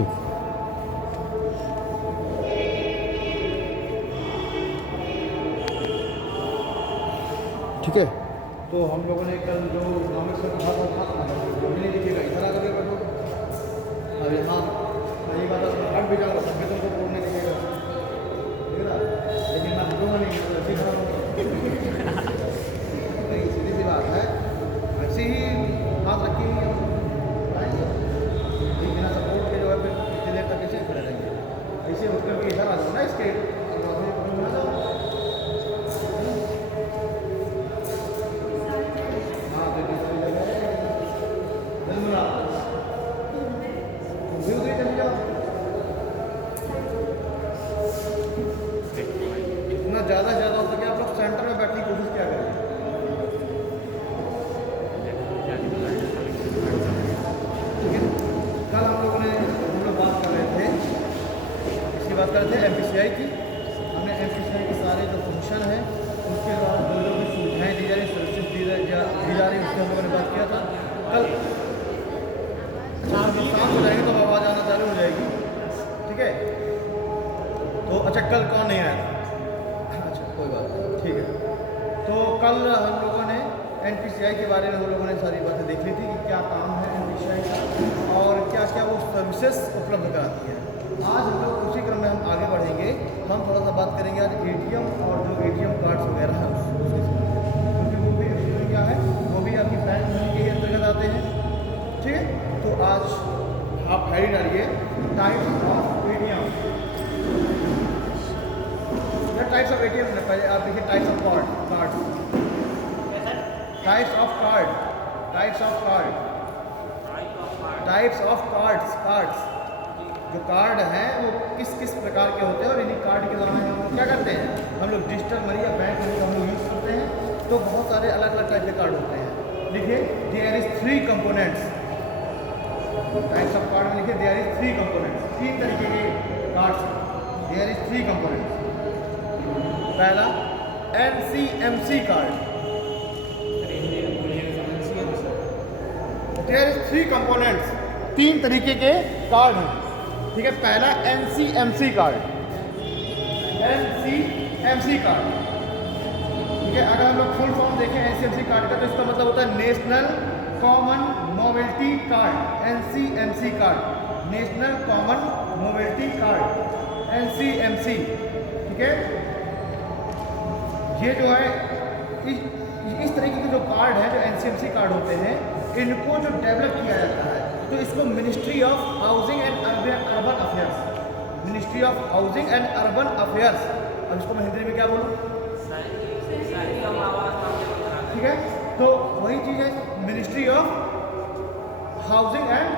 ठीक। ठीक है। तो हम लोगों ने कल जो इकोनॉमिक्स का कहा था जो भी नहीं दिखेगा इधर आकर के बैठो। अब यहाँ सही बात है हट भी जाऊँगा तब भी तुमको बोर्ड नहीं दिखेगा, ठीक है ना? लेकिन मैं हटूँगा नहीं, ऐसे खड़ा होगा। सीधी सी बात है, ऐसे ही हाथ रखी हुई है बिना सपोर्ट के जो है फिर कितनी देर तक कैसे खड़े रहेंगे। ऐसे उठकर के इधर आ जाओ ना, इसके आ जाओ। इतना ज़्यादा हो सके आप लोग सेंटर में बैठने की कोशिश क्या करें। ठीक है, कल हम लोग बात कर रहे थे, इसकी बात कर रहे थे MPCI की। हमने MPCI के सारे जो फंक्शन है उसके बाद जो जो भी सुविधाएँ दी जा रही, सर्विसेज दी जा रही, उसके हम लोगों ने बात किया था। कल शाम हो जाएगी तो आवाज़ आना चालू हो जाएगी, ठीक है? तो अच्छा कल कौन नहीं आया था? अच्छा कोई बात नहीं, ठीक है। तो कल हम लोगों ने NPCI के बारे में हम लोगों ने सारी बातें देख ली थी कि क्या काम है NPCI का और क्या क्या वो सर्विसेज उपलब्ध कराती है। आज हम लोग उसी क्रम में हम आगे बढ़ेंगे। हम थोड़ा सा बात करेंगे आज ATM और जो ATM कार्ड्स वगैरह है उसके क्योंकि वो भी क्या है, वो भी आपकी बैंक मनी के अंतर्गत आते हैं, ठीक है? तो आज आप हेडिंग डालिए types of ATM। Types of ATM में पहले आप देखिए types of card, types of card, cards जो कार्ड हैं वो किस किस प्रकार के होते हैं और इन्हीं कार्ड के द्वारा हम क्या करते हैं, हम लोग डिजिटल मनी या बैंक मनी हम लोग यूज़ करते हैं। तो बहुत सारे अलग अलग टाइप के कार्ड होते हैं। लिखिए there is 3 components. Types of card में लिखिए देयर इज 3 कंपोनेंट्स, 3 तरीके के कार्ड्स। There is 3 components. पहला NCMC card. There is 3 components, 3 तरीके के कार्ड हैं, ठीक है? पहला NCMC कार्ड, NCMC कार्ड, ठीक है? अगर हम लोग फुल फॉर्म देखें NCMC कार्ड का तो इसका मतलब होता है national common mobility card. NCMC card, national common mobility card, NCMC, ठीक है? ये जो है इस तरीके के जो कार्ड हैं, जो NCMC कार्ड होते हैं, इनको जो डेवलप किया जाता है तो इसको ministry of housing and urban affairs, ministry of housing and urban affairs, अब इसको मैं हिंदी में क्या बोलूँ, ठीक है? तो वही चीज़ है ministry of housing and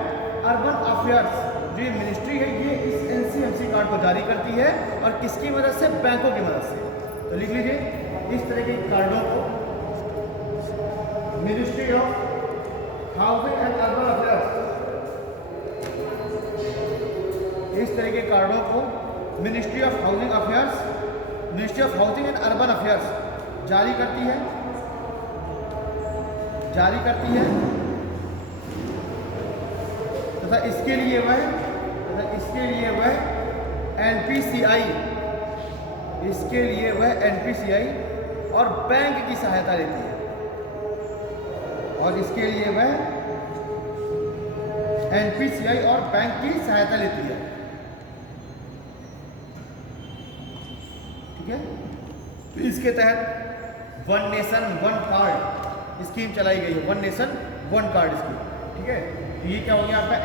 urban affairs. जो ये मिनिस्ट्री है ये इस NCMC कार्ड को जारी करती है और किसकी मदद से, बैंकों की मदद से। तो लिख लीजिए इस तरह के कार्डों को ministry of housing and urban affairs, इस तरह के कार्डों को ministry of housing affairs, ministry of housing and urban affairs जारी करती है तथा इसके लिए वह NPCI और बैंक की सहायता लेती है, NPCI और बैंक की सहायता लेती है, ठीक है? तो इसके तहत one nation one card scheme चलाई गई है, one nation one card scheme, ठीक है? तो ये क्या हो गया आपका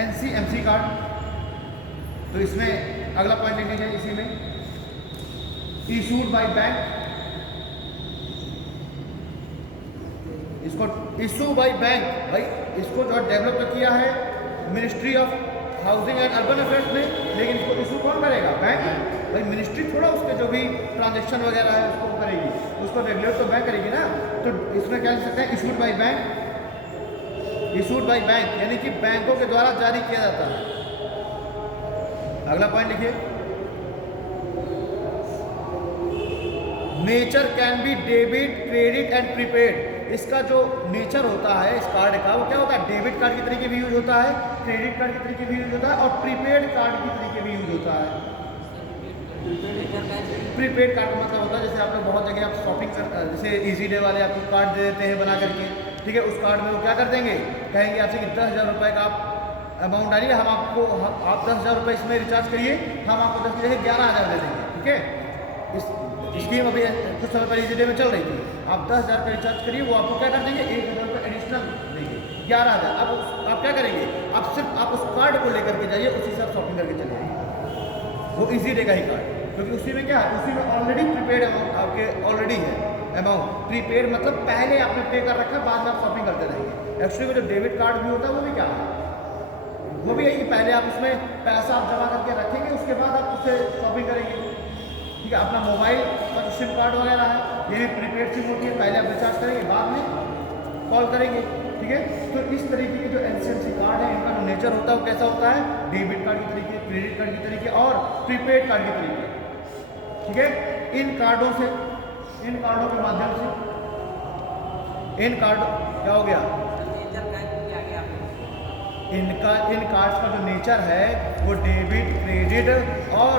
NCMC कार्ड। तो इसमें अगला पॉइंट लिख लीजिए, इसी में इशूड बाय बैंक, इसको इशू बाय बैंक, भाई इसको जो डेवलप किया है ministry of housing and urban affairs ने, लेकिन इसको इशू कौन करेगा, बैंक। भाई मिनिस्ट्री थोड़ा उसके जो भी ट्रांजेक्शन वगैरह है उसको करेगी, उसको रेगुलेट तो बैंक करेगी ना। तो इसमें क्या लिख सकते हैं, इशूड बाय बैंक, यानी कि बैंकों के द्वारा जारी किया जाता है। अगला पॉइंट लिखिए, nature can be debit, credit and prepaid. इसका जो नेचर होता है इस कार्ड का वो क्या होता है, डेबिट कार्ड की तरीके भी यूज होता है, क्रेडिट कार्ड की तरीके भी यूज होता है और प्रीपेड कार्ड की तरीके भी यूज होता है। प्रीपेड कार्ड का मतलब होता है जैसे आप लोग बहुत जगह आप शॉपिंग कर, जैसे इजी डे वाले आपको कार्ड दे देते हैं बना करके, ठीक है, उस कार्ड में वो क्या कर देंगे, कहेंगे आपसे कि 10,000 रुपये का आप अमाउंट डालिए, हम आपको आप 10,000 रुपये इसमें रिचार्ज करिए, हम आपको 10 की जगह 11,000 दे देंगे, ठीक है। इस स्कीम अभी कुछ समय पहले इसी डे में चल रही थी, आप 10,000 रुपये रिचार्ज करिए, वो आपको क्या कर देंगे 1,000 रुपये एडिशनल देंगे, 11,000। अब आप क्या करेंगे, आप उस कार्ड को लेकर के जाइए, उसी से आप शॉपिंग करके चले जाइए, वो इजी डे का ही कार्ड, क्योंकि उसी में क्या है, उसी में ऑलरेडी प्रीपेड अमाउंट आपके ऑलरेडी है अमाउंट। प्रीपेड मतलब पहले आपने पे कर रखा है, बाद में आप शॉपिंग करते रहेंगे। एक्चुअली में जो डेबिट कार्ड भी होता है वो भी क्या है, वो भी यही कि पहले आप उसमें पैसा आप जमा करके रखेंगे, उसके बाद आप उससे शॉपिंग करेंगे, ठीक है। अपना मोबाइल का जो सिम कार्ड वगैरह है ये भी प्रीपेड सिम होती है, पहले आप रिचार्ज करेंगे बाद में कॉल करेंगे, ठीक है। तो इस तरीके के जो एनसीएमसी कार्ड है इनका जो नेचर होता है वो कैसा होता है, डेबिट कार्ड की तरीके, क्रेडिट कार्ड की तरीके और प्रीपेड कार्ड की तरीके, ठीक है। इन कार्डों के माध्यम से इन कार्ड क्या हो गया, इन कार्ड्स का जो नेचर है वो डेबिट, क्रेडिट और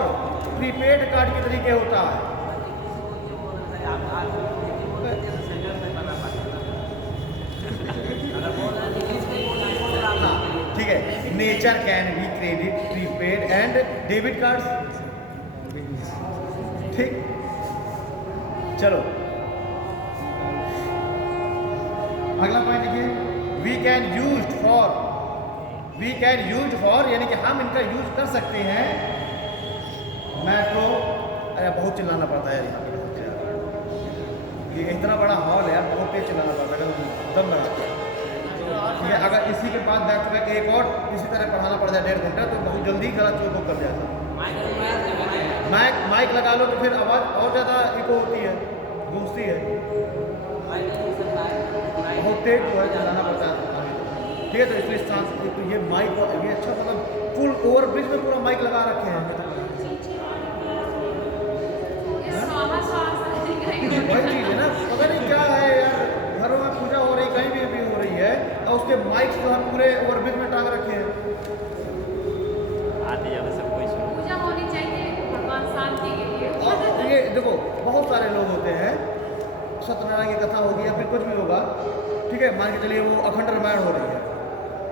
प्रीपेड कार्ड के तरीके होता है। ठीक है, nature can be credit, prepaid and debit cards, ठीक। चलो अगला पॉइंट देखिए, वी कैन यूज फॉर यानी कि हम इनका यूज कर सकते हैं मेट्रो। अरे बहुत चिल्लाना पड़ता है यार, ये इतना बड़ा हॉल है यार, बहुत तेज चिल्लाना पड़ता है, दम लगा, ठीक है। अगर इसी के बाद बैक टू बैक एक और इसी तरह पढ़ाना पड़ जाए 1.5 घंटा तो बहुत जल्दी गलत चीज़ को कर जाएगा। माइक लगा लो तो फिर आवाज़ और ज़्यादा इको होती है, गूंजती है, बहुत तेज जो है चलाना पड़ता है, ठीक है। तो इसलिए तो ये माइक ये अच्छा मतलब फुल ओवर ब्रिज में पूरा माइक लगा रखे हैं, वही चीज़ है ना, पता नहीं क्या है यार, घरों में पूजा हो रही कहीं भी हो रही है और उसके माइक्स जो है पूरे ओवर ब्रिज में टांग रखे हैं। पूजा होनी चाहिए भगवान शांति के लिए। और ये देखो बहुत सारे लोग होते हैं, सत्यनारायण की कथा होगी या फिर कुछ भी होगा, ठीक है, मान के चलिए वो अखंड रामायण हो रही है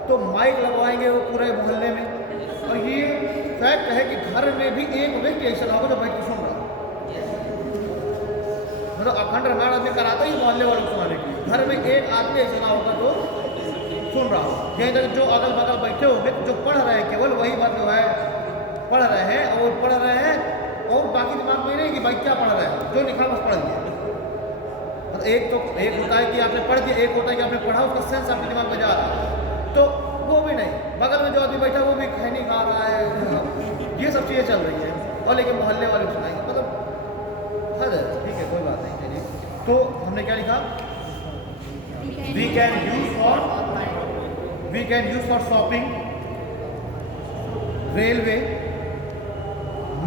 तो माइक लगवाएंगे वो पूरे मोहल्ले में, और ये फैक्ट है कि घर में भी एक व्यक्ति ऐसा होगा जो बैठ के सुन रहा, मतलब अखंड रामायण आदमी कराता ही मोहल्ले वालों को सुनाने के लिए, घर में एक आदमी ऐसा होगा तो सुन रहा हो। यहीं तक जो अगल बगल बैठे होंगे जो पढ़ रहे हैं केवल वही बात जो है पढ़ रहे हैं, और वो पढ़ रहे हैं और बाकी दिमाग में नहीं कि भाई क्या पढ़ रहे हैं, जो लिखा बस पढ़ लिया। मतलब एक होता है कि आपने पढ़ दिया, एक होता है कि आपने पढ़ा उसका सेंस आपके दिमाग में जा रहा है, तो वो भी नहीं, बगल में जो आदमी बैठा वो भी खैनी खा रहा है, ये सब चीज़ें चल रही है, और लेकिन मोहल्ले वाले सुनाएंगे, मतलब हद है, ठीक है, कोई बात नहीं। चलिए तो हमने क्या लिखा, we can use for shopping, railway,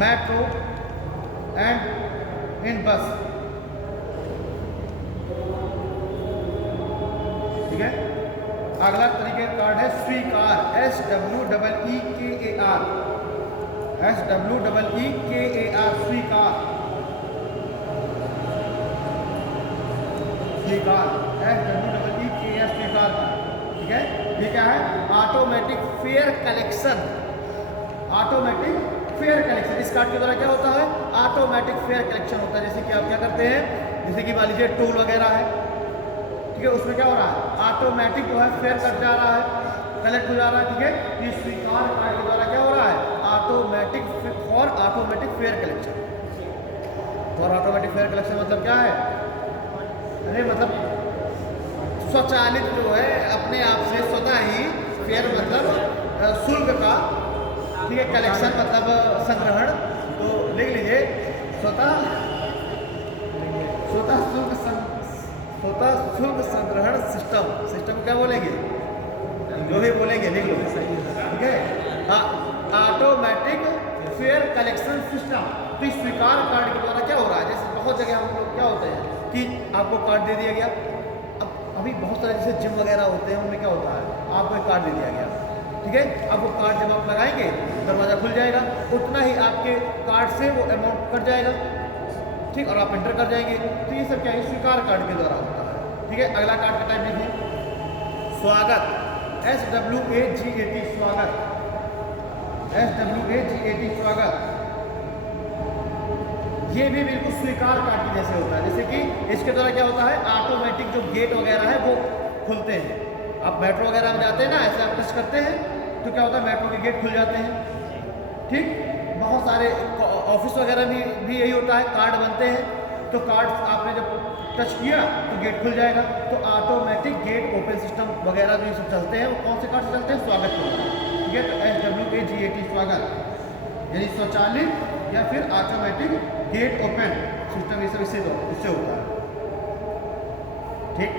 metro and in bus, ठीक है। अगला तरीके का कार्ड है स्वीकार, SWEEKAR, स्वीकार, स्वीकार, ठीक है। ये क्या है, ऑटोमेटिक फेयर कलेक्शन, इस कार्ड के द्वारा क्या होता है, ऑटोमेटिक फेयर कलेक्शन होता है। जैसे कि आप क्या करते हैं, जैसे कि मान लीजिए टोल वगैरह है, ठीक है, उसमें क्या हो रहा है, ऑटोमेटिक जो है फेयर कट जा रहा है, कलेक्ट हो जा रहा है, ठीक है। इस स्वीकार कार्ड के द्वारा क्या हो रहा है, ऑटोमेटिक फेयर कलेक्शन। और ऑटोमेटिक फेयर कलेक्शन मतलब क्या है, अरे मतलब स्वचालित जो है अपने आप से स्वतः ही फेयर मतलब शुल्क का, ठीक है, कलेक्शन मतलब संग्रहण, तो लिख लीजिए स्वतः शुल्क संग्रहण सिस्टम क्या बोलेंगे, जो भी बोलेंगे लिख लो, ठीक है। Automatic fair collection system. तो स्वीकार कार्ड के द्वारा क्या हो रहा है, जैसे बहुत जगह हम लोग क्या होते हैं कि आपको कार्ड दे दिया गया, अब अभी बहुत सारे जैसे जिम वगैरह होते हैं, उनमें क्या होता है, आपको एक कार्ड दे दिया गया, ठीक है। अब वो कार्ड जब आप लगाएंगे दरवाज़ा खुल जाएगा, उतना ही आपके कार्ड से वो अमाउंट कट जाएगा, ठीक, और आप एंटर कर जाएंगे। तो ये सब क्या है, स्वीकार कार्ड के द्वारा होता है, ठीक है। अगला कार्ड का टाइप देखिए, स्वागत, SWAGAT स्वागत, SWAGAT स्वागत। ये भी बिल्कुल स्वीकार कार्ड के जैसे होता है, जैसे कि इसके द्वारा क्या होता है, ऑटोमेटिक जो गेट वगैरह है वो खुलते हैं। आप मेट्रो वगैरह में जाते हैं ना, ऐसे आप टच करते हैं तो क्या होता है, मेट्रो के गेट खुल जाते हैं, ठीक। बहुत सारे ऑफिस वगैरह में भी यही होता है, कार्ड बनते हैं तो कार्ड आपने जब टच किया तो गेट खुल जाएगा। तो ऑटोमेटिक गेट ओपन सिस्टम वगैरह जो सब चलते हैं वो कौन से कार्ड से चलते हैं, स्वागत के, ठीक है। तो SWAGAT स्वागत यानी स्वचालित या फिर ऑटोमेटिक गेट ओपन सिस्टम, ये सब इससे होता है, ठीक।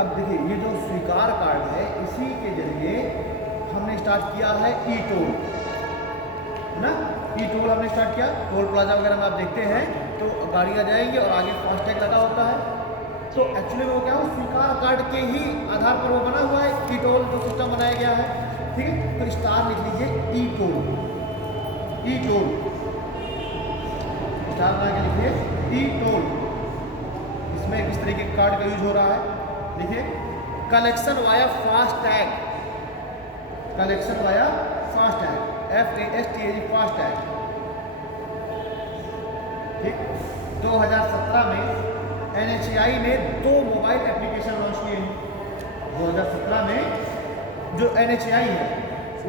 अब देखिए ये जो स्वीकार कार्ड है, इसी के जरिए हमने स्टार्ट किया है ई टोल, है ना। ई टोल हमने स्टार्ट किया, टोल प्लाजा वगैरह में आप देखते हैं तो गाड़ियाँ जाएंगी और आगे फास्टैग लगा होता है। तो एक्चुअली वो क्या हो, स्वीकार कार्ड के ही आधार पर वो बना हुआ है ई टोल जो सिस्टम बनाया गया है, ठीक है। तो स्टार लिख लीजिए e toll, e toll star बना के लिखिए ई टोल। इसमें किस तरीके के कार्ड का यूज हो रहा है, देखिए, collection via FASTag, collection via FASTag, FASTAG FASTag, ठीक। 2017 में NHAI ने 2 मोबाइल एप्लीकेशन लॉन्च किए हैं। 2017 में जो NHAI है,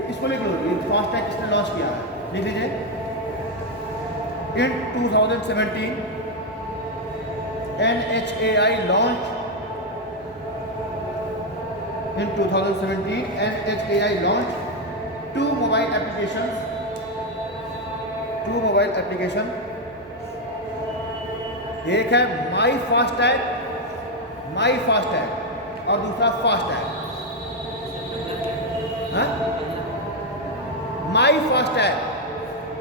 इसको लिख लो, ये फास्टैग किसने लॉन्च किया है, लिख लीजिए। In 2017 NHAI launched, in 2017 NHAI launched 2 mobile applications, 2 mobile application, एक है माई फास्टैग, माई फास्टैग, और दूसरा फास्टैग, माई फास्टैग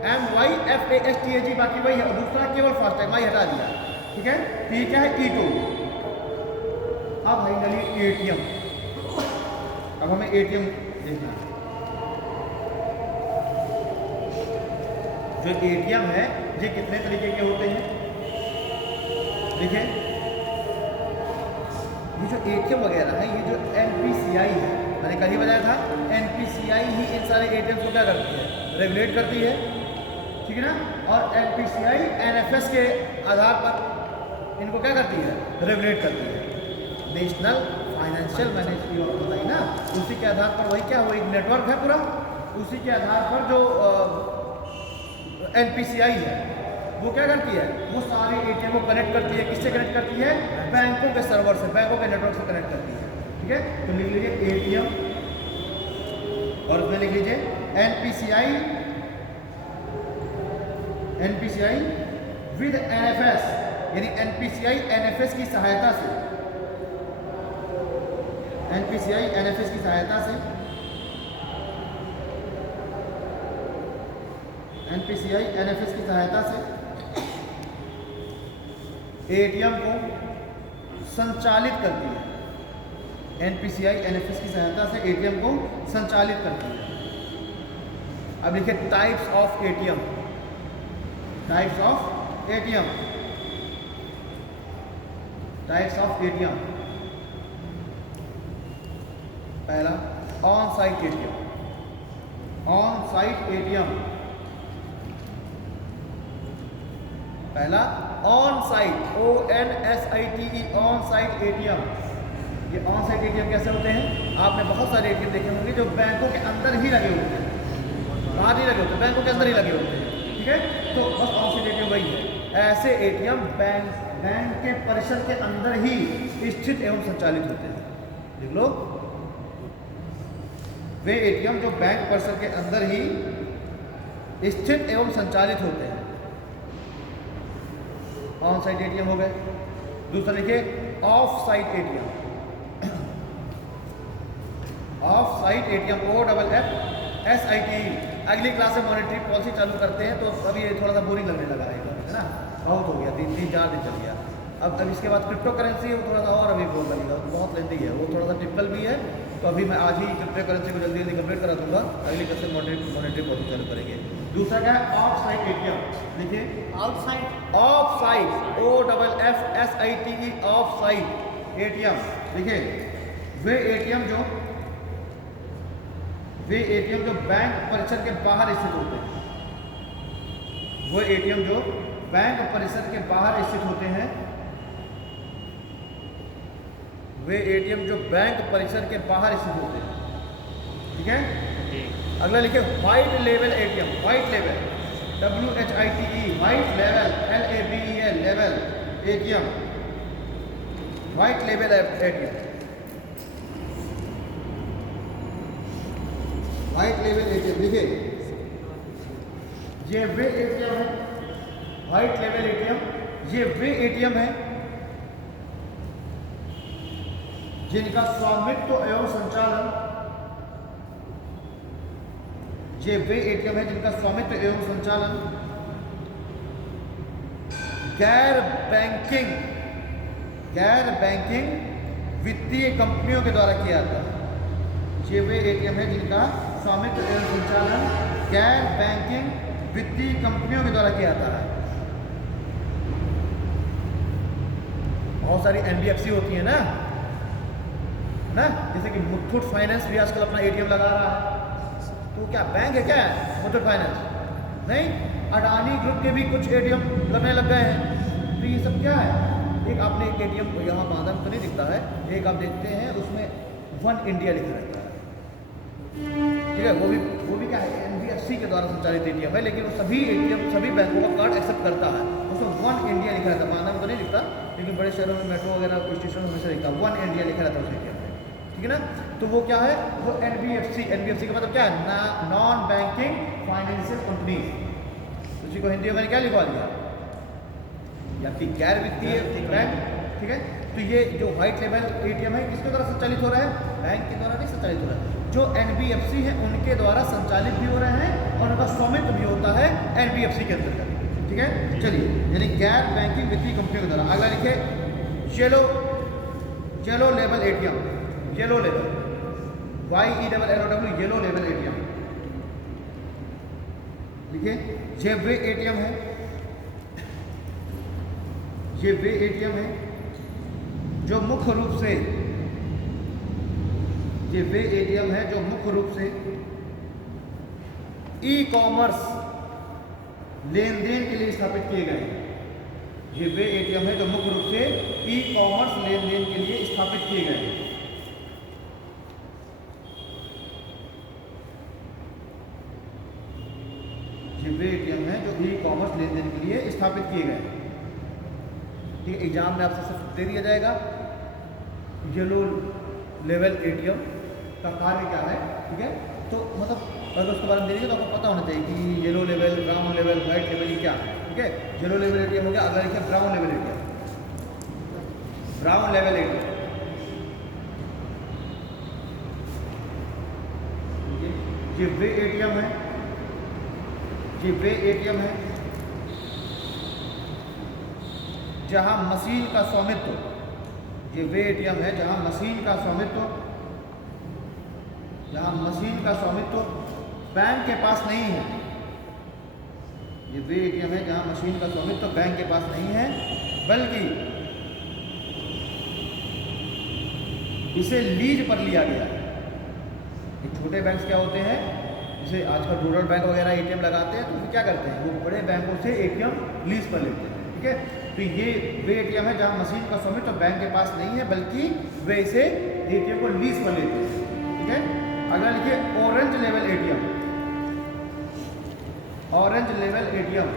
MYFASTAG, बाकी वही है, और दूसरा केवल फास्टैग, माई हटा दिया, ठीक है। तो ये क्या है, ई टोल। अब फाइनली ATM, अब हमें ATM देखना है। जो ATM है ये कितने तरीके के होते हैं, देखिए ये जो ATM वगैरह है, ये जो NPCI है, मैंने कल ही बताया था, NPCI ही इन सारे ATM को क्या करती है, रेगुलेट करती है, ठीक है ना। और NPCI NFS के आधार पर इनको क्या करती है, रेगुलेट करती है, नेशनल फाइनेंशियल मैनेजमेंट बताई ना, उसी के आधार पर, वही क्या, वो एक नेटवर्क है पूरा, उसी के आधार पर जो NPCI है वो क्या करती है, वो सारे ATM को कनेक्ट करती है, किससे कनेक्ट करती है, बैंकों के सर्वर से, बैंकों के नेटवर्क से कनेक्ट करती है, ठीक है। तो लिख लीजिए ATM, और उसमें लिख लीजिए NPCI विद NFS, यानी NPCI NFS की सहायता से, NPCI NFS की सहायता से, NPCI NFS की सहायता से ATM को संचालित करती है, NPCI NFS की सहायता से ATM को संचालित करती है। अब लिखिए types of ATM, types of ATM, types of ATM। पहला on site ATM, on site ATM, पहला on site, ONSITE, on site ATM। ये ऑन साइट ATM कैसे होते हैं, आपने बहुत सारे ATM देखे होंगे जो बैंकों के अंदर ही लगे होते हैं, बाहर नहीं लगे होते, बैंकों के अंदर ही लगे होते हैं, ठीक है। तो बस ऑन साइट ATM वही है। ऐसे ATM बैंक के परिसर के अंदर ही स्थित एवं संचालित होते हैं, देख लो, वे ATM जो बैंक परिसर के अंदर ही स्थित एवं संचालित होते हैं, ऑन साइट ATM हो गए। दूसरा लिखिए of site ATM, of site ATM, OFFSITE। अगली क्लास से मॉनेटरी पॉलिसी चालू करते हैं, तो अभी ये थोड़ा सा बोरिंग लगने लगा है ना, बहुत हो गया, 3-4 दिन चल गया। अब इसके बाद क्रिप्टो करेंसी है, वो थोड़ा सा और अभी बोल लगेगा, बहुत लेंदी है, वो थोड़ा सा टिपिकल भी है। तो अभी मैं आज ही क्रिप्टो करेंसी को जल्दी जल्दी कंप्लीट करा दूंगा, अगली क्लास में मॉनेटरी पॉलिसी चालू करेंगे। दूसरा क्या है, ऑफ साइट एटीएम। देखिए outside of site, OFFSITE of site ATM. देखिए वे एटीएम जो बैंक परिसर के बाहर स्थित होते हैं, वो एटीएम जो बैंक परिसर के बाहर स्थित होते हैं, वे एटीएम जो बैंक परिसर के बाहर स्थित होते हैं। ठीक है, अगला लिखिए white level ATM. White level WHITE, white level LABEL level ATM, white level ATM, white level ATM. देखिए ये वे एटीएम है, व्हाइट लेवल एटीएम, ये वे एटीएम है जिनका स्वामित्व एवं संचालन, ये वे एटीएम है जिनका स्वामित्व एवं संचालन गैर बैंकिंग वित्तीय कंपनियों के द्वारा किया जाता है। ये वे एटीएम है जिनका स्वामित्व एवं संचालन गैर बैंकिंग वित्तीय कंपनियों के द्वारा किया जाता है। बहुत सारी NBFC होती है ना, जैसे कि मुथूट फाइनेंस भी आजकल अपना एटीएम लगा रहा है, तो क्या बैंक है क्या मुथूट फाइनेंस? नहीं, अडानी ग्रुप के भी कुछ एटीएम लगने लग गए हैं। तो ये सब क्या है, एक आपने एक एटीएम यहाँ बांधा तो नहीं दिखता है, एक आप देखते हैं उसमें वन इंडिया लिखा रहता है। ठीक है, वो भी क्या है, NBFC के द्वारा संचालित एटीएम है, लेकिन वो सभी एटीएम सभी बैंकों का कार्ड एक्सेप्ट करता है। उसमें वन इंडिया लिखा रहता है, बांधा में तो नहीं दिखता, लेकिन बड़े शहरों में मेट्रो वगैरह स्टेशन में हमेशा दिखता है, वन इंडिया लिखा रहता है उस एटीएम में। ठीक है ना, तो वो क्या है, वो NBFC का मतलब क्या है, नॉन बैंकिंग फाइनेंशियल कंपनी। उसी को हिंदी में मैंने क्या लिखवा दिया, या फिर गैर वित्तीय बैंक। ठीक है, तो ये जो व्हाइट लेवल एटीएम है किसके द्वारा संचालित हो रहा है, बैंक के द्वारा नहीं संचालित हो रहा है, जो NBFC है उनके द्वारा संचालित भी हो रहे हैं और उनका स्वामित्व भी होता है NBFC के अंतर्गत। ठीक है, चलिए, यानी गैर बैंकिंग वित्तीय कंपनियों के द्वारा। अगला लिखे yellow level ATM, yellow level YELLOW, yellow level ATM. देखिए ये वे एटीएम है, ये वे एटीएम है जो मुख्य रूप से, ये वे एटीएम है जो मुख्य रूप से ई-कॉमर्स लेन देन के लिए स्थापित किए गए हैं। ये वे एटीएम है जो मुख्य रूप से ई-कॉमर्स लेन देन के लिए स्थापित किए गए हैं। ये वे एटीएम है जो ई-कॉमर्स लेन देन के लिए स्थापित किए गए हैं। ठीक है, एग्जाम में आपसे सिर्फ दे दिया जाएगा येलो लेवल एटीएम का कार्य क्या है। ठीक है, तो मतलब अगर उसके बारे में देखिए तो आपको पता होना चाहिए कि yellow level, brown level, white level ये क्या है। ठीक है, येलो लेवल एटीएम हो गया। अगर देखिए brown level ATM, brown level ATM ये वे एटीएम है, ये वे एटीएम है जहां मशीन का स्वामित्व, ये वे एटीएम है जहां मशीन का स्वामित्व बैंक के पास नहीं है। ये वे एटीएम है जहां मशीन का स्वामित्व बैंक के पास नहीं है, बल्कि इसे लीज पर लिया गया है। ये छोटे बैंक क्या होते हैं, जैसे आजकल रूरल बैंक वगैरह एटीएम लगाते हैं, तो वो क्या करते हैं, वो बड़े बैंकों से एटीएम लीज पर लेते हैं। ठीक है, तो ये वे एटीएम है जहां मशीन का स्वामित्व बैंक के पास नहीं है, बल्कि वे इसे एटीएम को लीज पर लेते हैं। ठीक है, अगला लिखिए orange level ATM. Orange level ATM,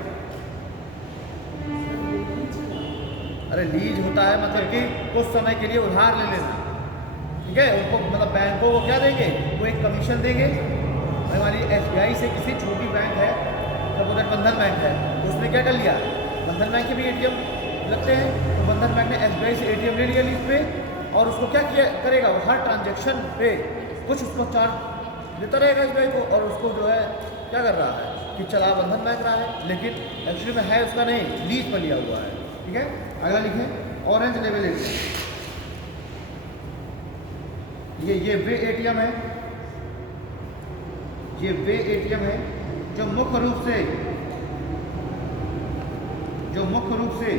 अरे लीज होता है मतलब कि कुछ समय के लिए उधार ले लेना। ठीक है, उनको मतलब बैंकों को क्या देंगे, वो एक कमीशन देंगे। हमारी SBI से किसी छोटी बैंक है, जब उधर बंधन बैंक है, तो उसने क्या कर लिया, बंधन बैंक के भी एटीएम लगते हैं, तो बंधन बैंक ने SBI से एटीएम ले लिया लीज पे, और उसको क्या किया करेगा, वो हर ट्रांजेक्शन पे कुछ उसको चार्ज देता रहेगा SBI को, और उसको जो है क्या कर रहा है कि चला बंधन बैंक रहा है, लेकिन एक्चुअली में है उसका नहीं, लीज पर लिया हुआ है। ठीक है, अगला लिखें ऑरेंज लेवल एटीएम, ये वे एटीएम है, ये वे एटीएम है जो मुख्य रूप से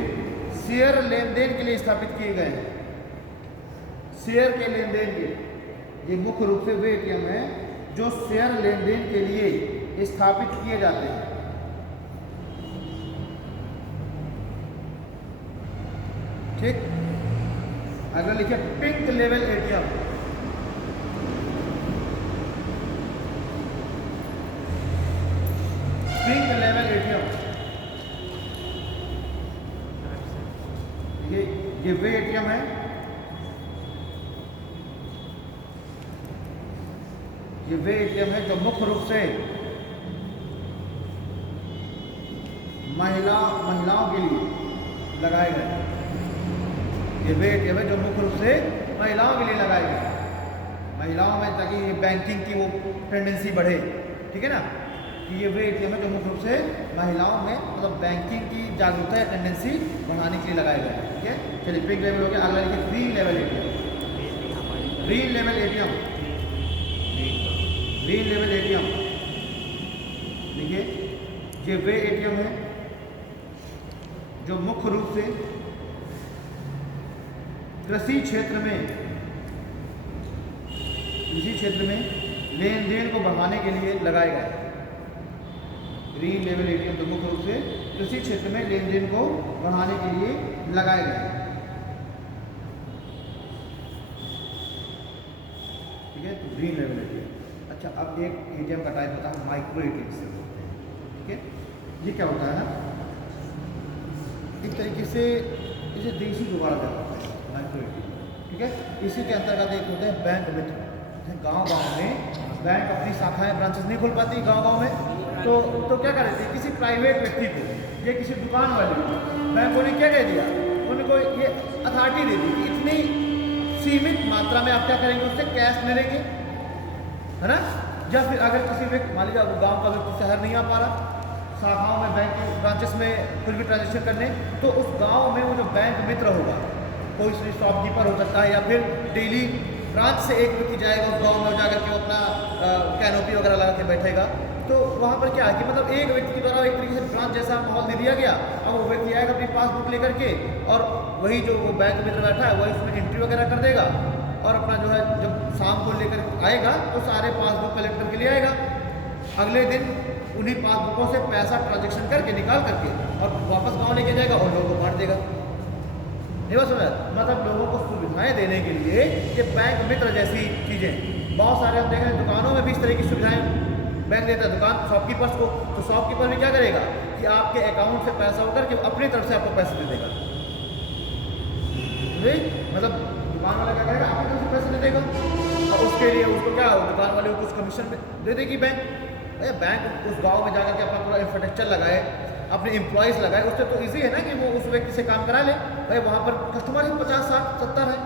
शेयर लेनदेन के लिए स्थापित किए गए हैं। शेयर के लेनदेन के, ये मुख्य रूप से वे एटीएम है जो शेयर लेनदेन के लिए स्थापित किए जाते हैं। ठीक, अगर लिखिए pink level ATM, pink level ATM, ये वे एटीएम है, ये वे एटीएम है जो मुख्य रूप से महिलाओं के लिए लगाए गए। ये वे एटीएम है जो मुख्य रूप से महिलाओं के लिए लगाए गए, महिलाओं में, ताकि ये बैंकिंग की वो टेंडेंसी बढ़े। ठीक है ना, कि ये वे एटीएम है जो मुख्य रूप से महिलाओं में मतलब बैंकिंग की जागरूकता या टेंडेंसी बढ़ाने के लिए लगाए गए हैं। ठीक है, चलिए पिंक लेवल हो गया। अगला लिखिए green level ATM, green level ATM, green level ATM. देखिए ये वे एटीएम है जो मुख्य रूप से कृषि क्षेत्र में लेन देन को बढ़ाने के लिए लगाए गए। ग्रीन लेवल एटीएम जो मुख्य रूप से कृषि क्षेत्र में लेन देन को बढ़ाने के लिए लगाए गए। ठीक है, तो ग्रीन लेवल एटीएम। अच्छा, अब एक एटीएम का टाइप होता है माइक्रो एटीएम से बोलते हैं। ठीक है, ये क्या होता है ना, एक तरीके से इसे देशी जुगाड़ होता है माइक्रो एटीएम। ठीक है, इसी के अंतर्गत एक होते हैं बैंक मित्र। गांव-गांव में बैंक अपनी शाखाएं ब्रांचेस नहीं खोल पाती गांव-गांव में, तो क्या कर रहे थे, किसी प्राइवेट व्यक्ति को या किसी दुकान वाले को बैंकों ने क्या कह दिया, उनको ये अथॉरिटी दे दी कि इतनी सीमित मात्रा में आप क्या करेंगे, उससे कैश ले लेंगे, है ना। या फिर अगर किसी व्यक्ति, मान लीजिए गाँव का व्यक्ति शहर नहीं आ पा रहा, शाखाओं में बैंक ब्रांचेस में कुछ भी ट्रांजेक्शन करने, तो उस गाँव में वो जो बैंक मित्र होगा, कोई शॉपकीपर हो सकता है, या फिर डेली ब्रांच से एक व्यक्ति जाएगा उस गाँव में, जाकर के वो अपना कैनोपी वगैरह लगा के बैठेगा। तो वहाँ पर क्या है कि मतलब एक व्यक्ति के द्वारा एक तरीके से ब्रांच जैसा माहौल दे दिया गया। अब वो व्यक्ति आएगा अपनी पासबुक लेकर के, और वही जो वो बैंक मित्र बैठा है वही उसमें एंट्री वगैरह कर देगा, और अपना जो है जब शाम को लेकर आएगा तो सारे पासबुक कलेक्ट करके ले आएगा। अगले दिन उन्हीं पासबुकों से पैसा ट्रांजेक्शन करके निकाल करके और वापस गाँव लेके जाएगा और लोगों को बांट देगा। नहीं बस मतलब लोगों को सुविधाएं देने के लिए ये बैंक मित्र जैसी चीज़ें बहुत सारे हम देख रहे हैं। दुकानों में भी इस तरह की सुविधाएं बैंक देता है दुकान शॉपकीपर्स को, तो शॉपकीपर भी क्या करेगा कि आपके अकाउंट से पैसा होकर के अपनी तरफ से आपको पैसे दे देगा। मतलब दुकान वाला क्या करेगा, अपनी तरफ से पैसे दे देगा, और उसके लिए उसको क्या दुकान वाले को कुछ कमीशन दे देगी बैंक। बैंक उस गाँव में जाकर के अपना पूरा इंफ्रास्ट्रक्चर लगाए, अपने एम्प्लॉयज़ लगाए, उससे तो इजी है ना कि वो उस व्यक्ति से काम करा ले। भाई वहाँ पर कस्टमर ही 50, 60, 70 है,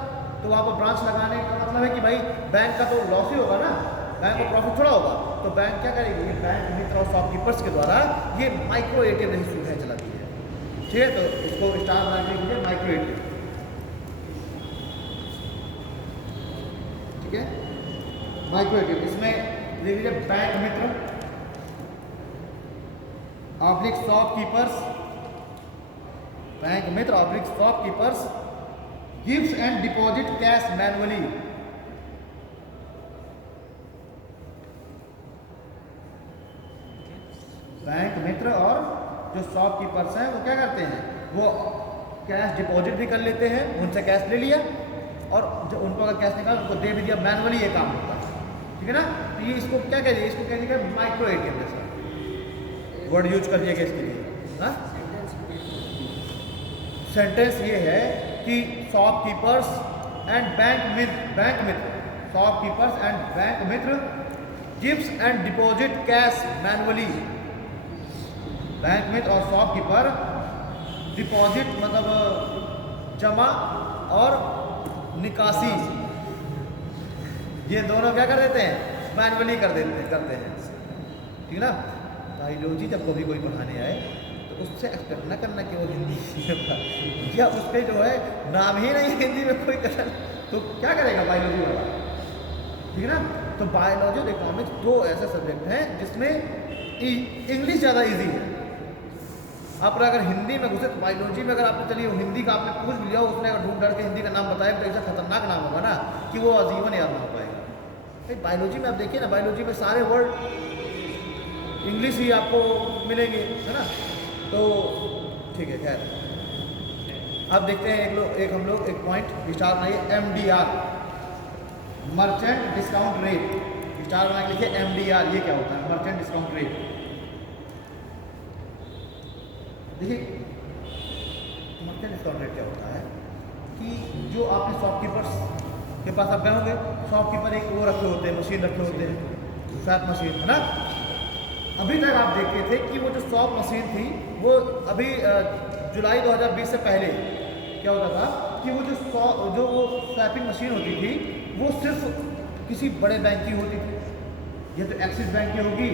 तो वहाँ पर ब्रांच लगाने का मतलब है कि भाई बैंक का तो लॉस ही होगा ना, बैंक को प्रॉफिट थोड़ा होगा। तो बैंक क्या करेगी, ये बैंक मित्र और शॉपकीपर्स के द्वारा ये माइक्रो एटीएम जैसी सुविधाएं चलाती है। ठीक है, तो इसको स्टार बनाने के लिए माइक्रो एटीएम। ठीक है, माइक्रो एटीएम, इसमें देख लीजिए bank mitra oblique shopkeepers, bank mitra oblique shopkeepers gives and deposit cash manually. Bank mitra और जो शॉपकीपर्स हैं वो क्या करते हैं, वो कैश डिपॉजिट भी कर लेते हैं, उनसे कैश ले लिया और जो उनको अगर कैश निकाल उनको दे भी दिया, मैनुअली ये काम होता है। ठीक है ना, तो ये इसको क्या कह दिया, इसको कह दिया माइक्रो एटीएम जैसा वर्ड यूज कर दिया गया इसके लिए। हाँ, सेंटेंस ये है कि shopkeepers and bank mitra shopkeepers and bank mitra gives and deposit cash manually. Bank mitra और शॉपकीपर डिपॉजिट मतलब जमा और निकासी, ये दोनों क्या कर देते हैं, मैनुअली करते हैं। ठीक है ना, बायोलॉजी जब कभी कोई पढ़ाने आए तो उससे एक्सपेक्ट ना करना कि वो हिंदी या उसके जो है नाम ही नहीं हिंदी में कोई कर, तो क्या करेगा बायोलॉजी वाला, ठीक है ना। तो बायोलॉजी और इकोनॉमिक्स दो ऐसे सब्जेक्ट हैं जिसमें इंग्लिश ज़्यादा इजी है। आप अगर हिंदी में घुसे तो बायोलॉजी में अगर आपने चलिए हिंदी का आपने पूछ लिया, उसने अगर ढूंढ ढांड के हिंदी का नाम बताया तो ऐसा खतरनाक नाम होगा ना कि वो आजीवन याद ना हो पाएगा। भाई बायोलॉजी में आप देखिए ना, बायोलॉजी में सारे वर्ड इंग्लिश ही आपको मिलेंगे, है ना। तो ठीक है, खैर अब देखते हैं एक हम लोग एक पॉइंट स्टार बनाइए, MDR merchant discount rate. Star बना के लिखिए MDR, ये क्या होता है, मर्चेंट डिस्काउंट रेट। देखिए मर्चेंट डिस्काउंट रेट क्या होता है कि जो आपने शॉपकीपर्स के पास आप गए होंगे, शॉपकीपर एक वो रखे होते हैं, मशीन रखे होते हैं, स्वैप मशीन, है ना। अभी तक आप देखते थे कि वो जो स्वैप मशीन थी वो अभी जुलाई 2020 से पहले क्या होता था कि वो जो वो स्वैपिंग मशीन होती थी वो सिर्फ किसी बड़े बैंक की होती थी, या तो एक्सिस बैंक की होगी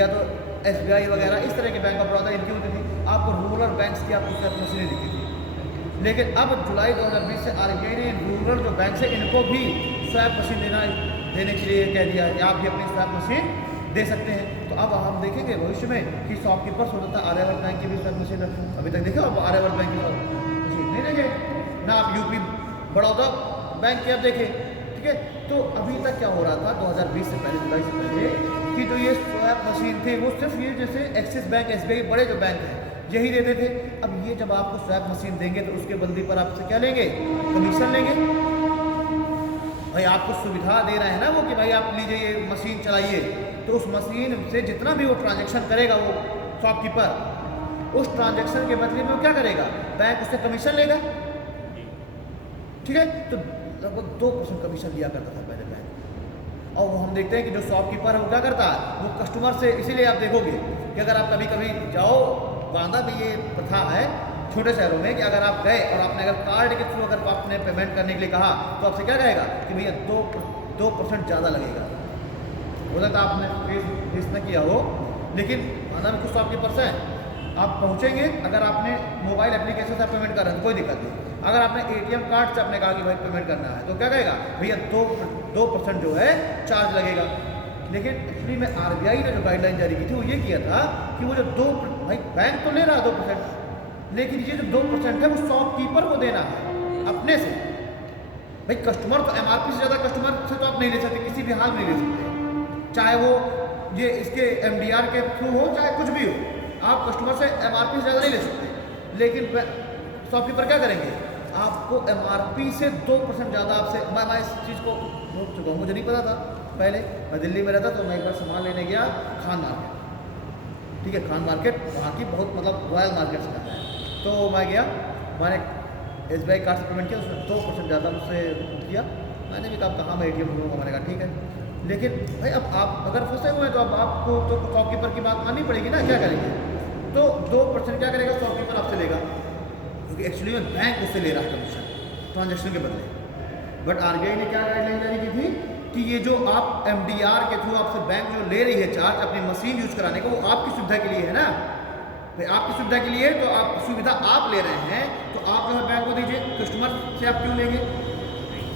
या तो SBI वगैरह इस तरह के बैंक ऑफ बड़ौदा इनकी होती थी। आपको रूरल बैंक्स की आपको स्वैप मशीनें दिखती थी। लेकिन अब जुलाई 2020 से RBI ने रूरल जो बैंक है इनको भी स्वैप मशीन देने के लिए कह दिया है कि आप भी अपनी स्वैप मशीन दे सकते हैं। तो अब हम देखेंगे भविष्य में कि शॉपकीपर्स होता था आर्यावर्त बैंक की भी स्वैप मशीन रखें। अभी तक देखो अब आर्यावर्त बैंक की मशीन नहीं देंगे ना, आप UP बड़ौदा बैंक की अब देखें, ठीक है। तो अभी तक क्या हो रहा था 2020 से पहले, जुलाई से पहले, कि जो ये स्वैप मशीन थी वो सिर्फ ये जैसे एक्सिस बैंक SBI बड़े जो बैंक हैं यही देते थे। अब ये जब आपको स्वैप मशीन देंगे तो उसके बदले पर आपसे क्या लेंगे, कमीशन लेंगे। भाई आपको सुविधा दे रहे हैं ना वो कि भाई आप लीजिए ये मशीन चलाइए, तो उस मशीन से जितना भी वो ट्रांजैक्शन करेगा वो शॉपकीपर, उस ट्रांजैक्शन के बदले में वो क्या करेगा, बैंक उससे कमीशन लेगा, ठीक है। तो लगभग 2% कमीशन दिया करता था पहले बैंक। और वो हम देखते हैं कि जो शॉपकीपर है वो क्या करता है, वो कस्टमर से, इसीलिए आप देखोगे कि अगर आप कभी कभी जाओ, बांदा भी ये प्रथा है छोटे शहरों में कि अगर आप गए और आपने अगर कार्ड के थ्रू अगर आपने पेमेंट करने के लिए कहा तो आपसे क्या कहेगा कि भैया 2% ज़्यादा लगेगा। हो सकता है आपने फेस न किया हो, लेकिन बांदा में कुछ शॉपकीपर्स हैं, आप पहुँचेंगे, अगर आपने मोबाइल एप्लीकेशन से पेमेंट कर रहे हैं तो कोई दिक्कत नहीं। अगर आपने ATM कार्ड से आपने कहा कि भाई पेमेंट करना है तो क्या कहेगा, भैया 2% जो है चार्ज लगेगा। लेकिन एक्चुअली में RBI ने जो गाइडलाइन जारी की थी वो ये किया था कि वो जो भाई बैंक तो ले रहा है 2%, लेकिन ये जो 2% है वो शॉपकीपर को देना है अपने से। भाई कस्टमर तो MRP से ज़्यादा कस्टमर से तो आप नहीं ले सकते, किसी भी हाल में नहीं ले सकते, चाहे वो ये इसके MDR के थ्रू हो चाहे कुछ भी हो, आप कस्टमर से MRP से ज़्यादा नहीं ले सकते। लेकिन शॉपकीपर क्या करेंगे, आपको MRP से 2% ज़्यादा आपसे। मैं इस चीज़ को रोक चुका हूँ, मुझे नहीं पता था पहले, मैं दिल्ली में रहता तो मैं एक बार सामान लेने गया खान मार्केट, ठीक है, खान मार्केट वहाँ की बहुत मतलब रॉयल मार्केट से जाता है। तो मैं गया, मैंने SBI कार्ड से पेमेंट किया, उसने 2% ज़्यादा मुझसे किया। मैंने भी कहा कहाँ मैं ATM ढूंढूंगा, मैंने कहा ठीक है। लेकिन भाई अब आप अगर फंसे हुए हैं तो अब आपको तो शॉपकीपर की बात माननी पड़ेगी ना, क्या करेंगे। तो 2% क्या करेगा शॉपकीपर आपसे लेगा, क्योंकि एक्चुअली में बैंक उससे ले रहा है कमीशन ट्रांजेक्शन के बदले। बट RBI ने क्या गाइडलाइन जारी की थी कि ये जो आप MDR के थ्रू आपसे बैंक जो ले रही है चार्ज अपनी मशीन यूज कराने का, वो आपकी सुविधा के लिए है ना, भाई आपकी सुविधा के लिए, तो आप सुविधा आप ले रहे हैं तो आप जो है बैंक को दीजिए, कस्टमर से आप क्यों लेंगे।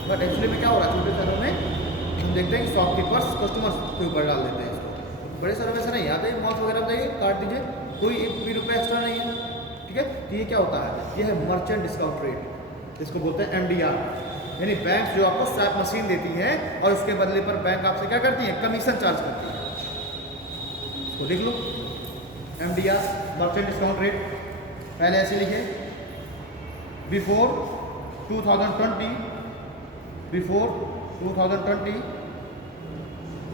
बट एक्चुअली में क्या हो रहा है छोटे शहरों में, हम देखते हैं कि शॉपकीपर्स कस्टमर्स के ऊपर डाल देते हैं इसको। बड़े शहरों में ऐसा नहीं है, आप मॉल वगैरह में जाइए, कार्ड दीजिए, कोई एक भी रुपये एक्स्ट्रा नहीं है, ठीक है। तो ये क्या होता है, ये है मर्चेंट डिस्काउंट रेट, इसको बोलते हैं MDR। यानी बैंक जो आपको स्वैप मशीन देती है और उसके बदले पर बैंक आपसे क्या करती है, कमीशन चार्ज करती है। इसको लिख लो, MDR मर्चेंट डिस्काउंट रेट। पहले ऐसे लिखे, before 2020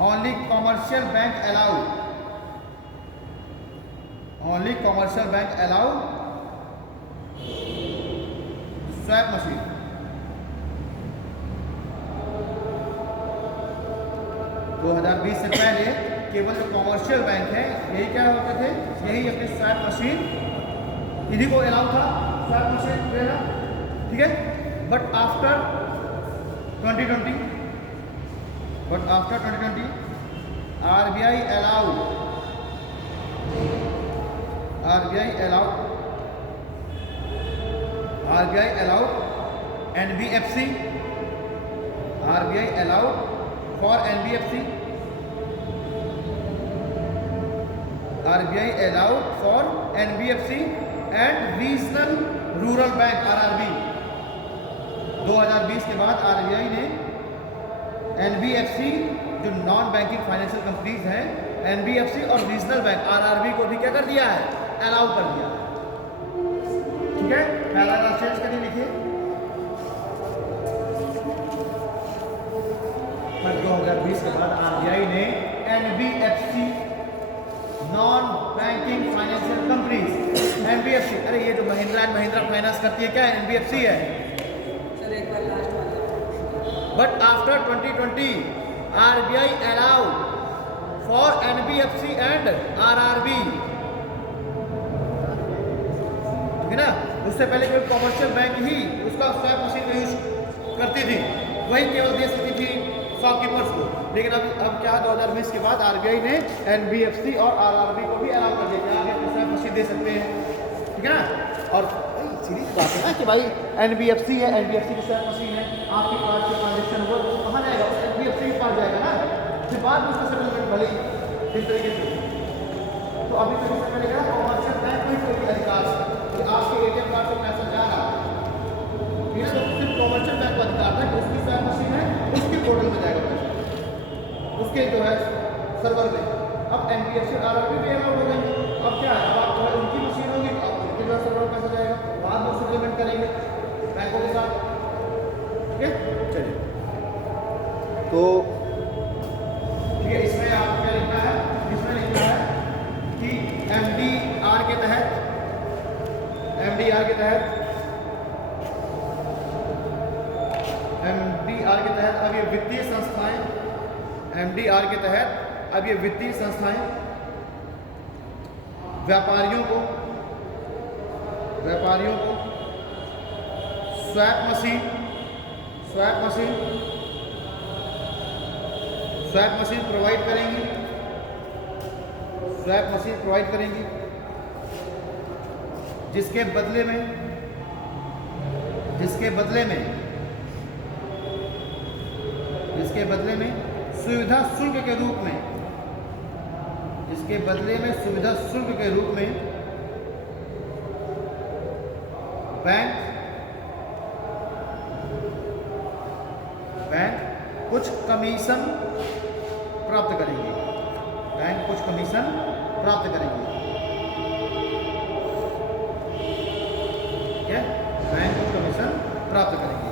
only commercial bank allow swipe machine. 2020 से पहले केवल जो कॉमर्शियल बैंक है यही क्या होते थे, यही अपनी स्वैप मशीन, इन्हीं को अलाउ था स्वैप मशीन देना, ठीक है। But after 2020 RBI allowed RBI allowed NBFC, RBI allowed for NBFC, RBI allowed for NBFC and Regional Rural Bank RRB। 2020 के बाद RBI ने NBFC जो नॉन बैंकिंग फाइनेंशियल कंपनीज हैं, NBFC और रीजनल बैंक RRB को भी क्या कर दिया है, अलाउ कर दिया है। ठीक है, पैराग्राफ चेंज करिए, लिखिए 2020 के बाद RBI ने NBFC non banking financial companies NBFC, अरे ये जो महिंद्रा एंड महिंद्रा फाइनेंस करती है क्या है, NBFC है। But after 2020 RBI allowed for NBFC and RRB, ठीक है ना। उससे पहले कोई कॉमर्शियल बैंक ही उसका स्वैप मशीन का यूज करती थी, वही केवल दे सकती थी शॉपकीपर्स को। लेकिन अब क्या 2020 के बाद RBI ने NBFC और RRB को भी अलाउ कर दिया, आप अपनी स्वैप मशीन दे सकते हैं, ठीक है ना। और सीधी बात है ना कि भाई NBFC है, NBFC की स्वैप मशीन है, आपके पास जो ट्रांजेक्शन हुआ तो कहाँ जाएगा, NBFC के पास जाएगा ना, फिर बाद में उसका सेटलमेंट भले ही इस तरीके से। तो अभी तो इससे पहले क्या कॉमर्शियल बैंक को कोई अधिकार है कि आपके ATM कार्ड से पैसा जा रहा है, ये तो सिर्फ कॉमर्शियल बैंक का अधिकार है, उसकी स्वैप मशीन है, उसके पोर्टल में जाएगा पैसा, उसके जो है सर्वर में। अब NBFC और RRB भी अलाउड हो गई, अब क्या है, अब आप जो है उनकी मशीन होगी, अब उनके जो सर्वर में पैसा जाएगा, बाद में सेटलमेंट करेंगे बैंकों के साथ, ठीक है। चलिए तो ठीक है, इसमें आपको क्या लिखना है, इसमें लिखना है कि MDR के तहत अब ये वित्तीय संस्थाएं, MDR के तहत अब ये वित्तीय संस्थाएं व्यापारियों को स्वैप मशीन प्रोवाइड करेंगी, जिसके बदले में सुविधा शुल्क के रूप में बैंक कुछ कमीशन प्राप्त करेंगे, ठीक है, बैंक कुछ कमीशन प्राप्त करेंगे।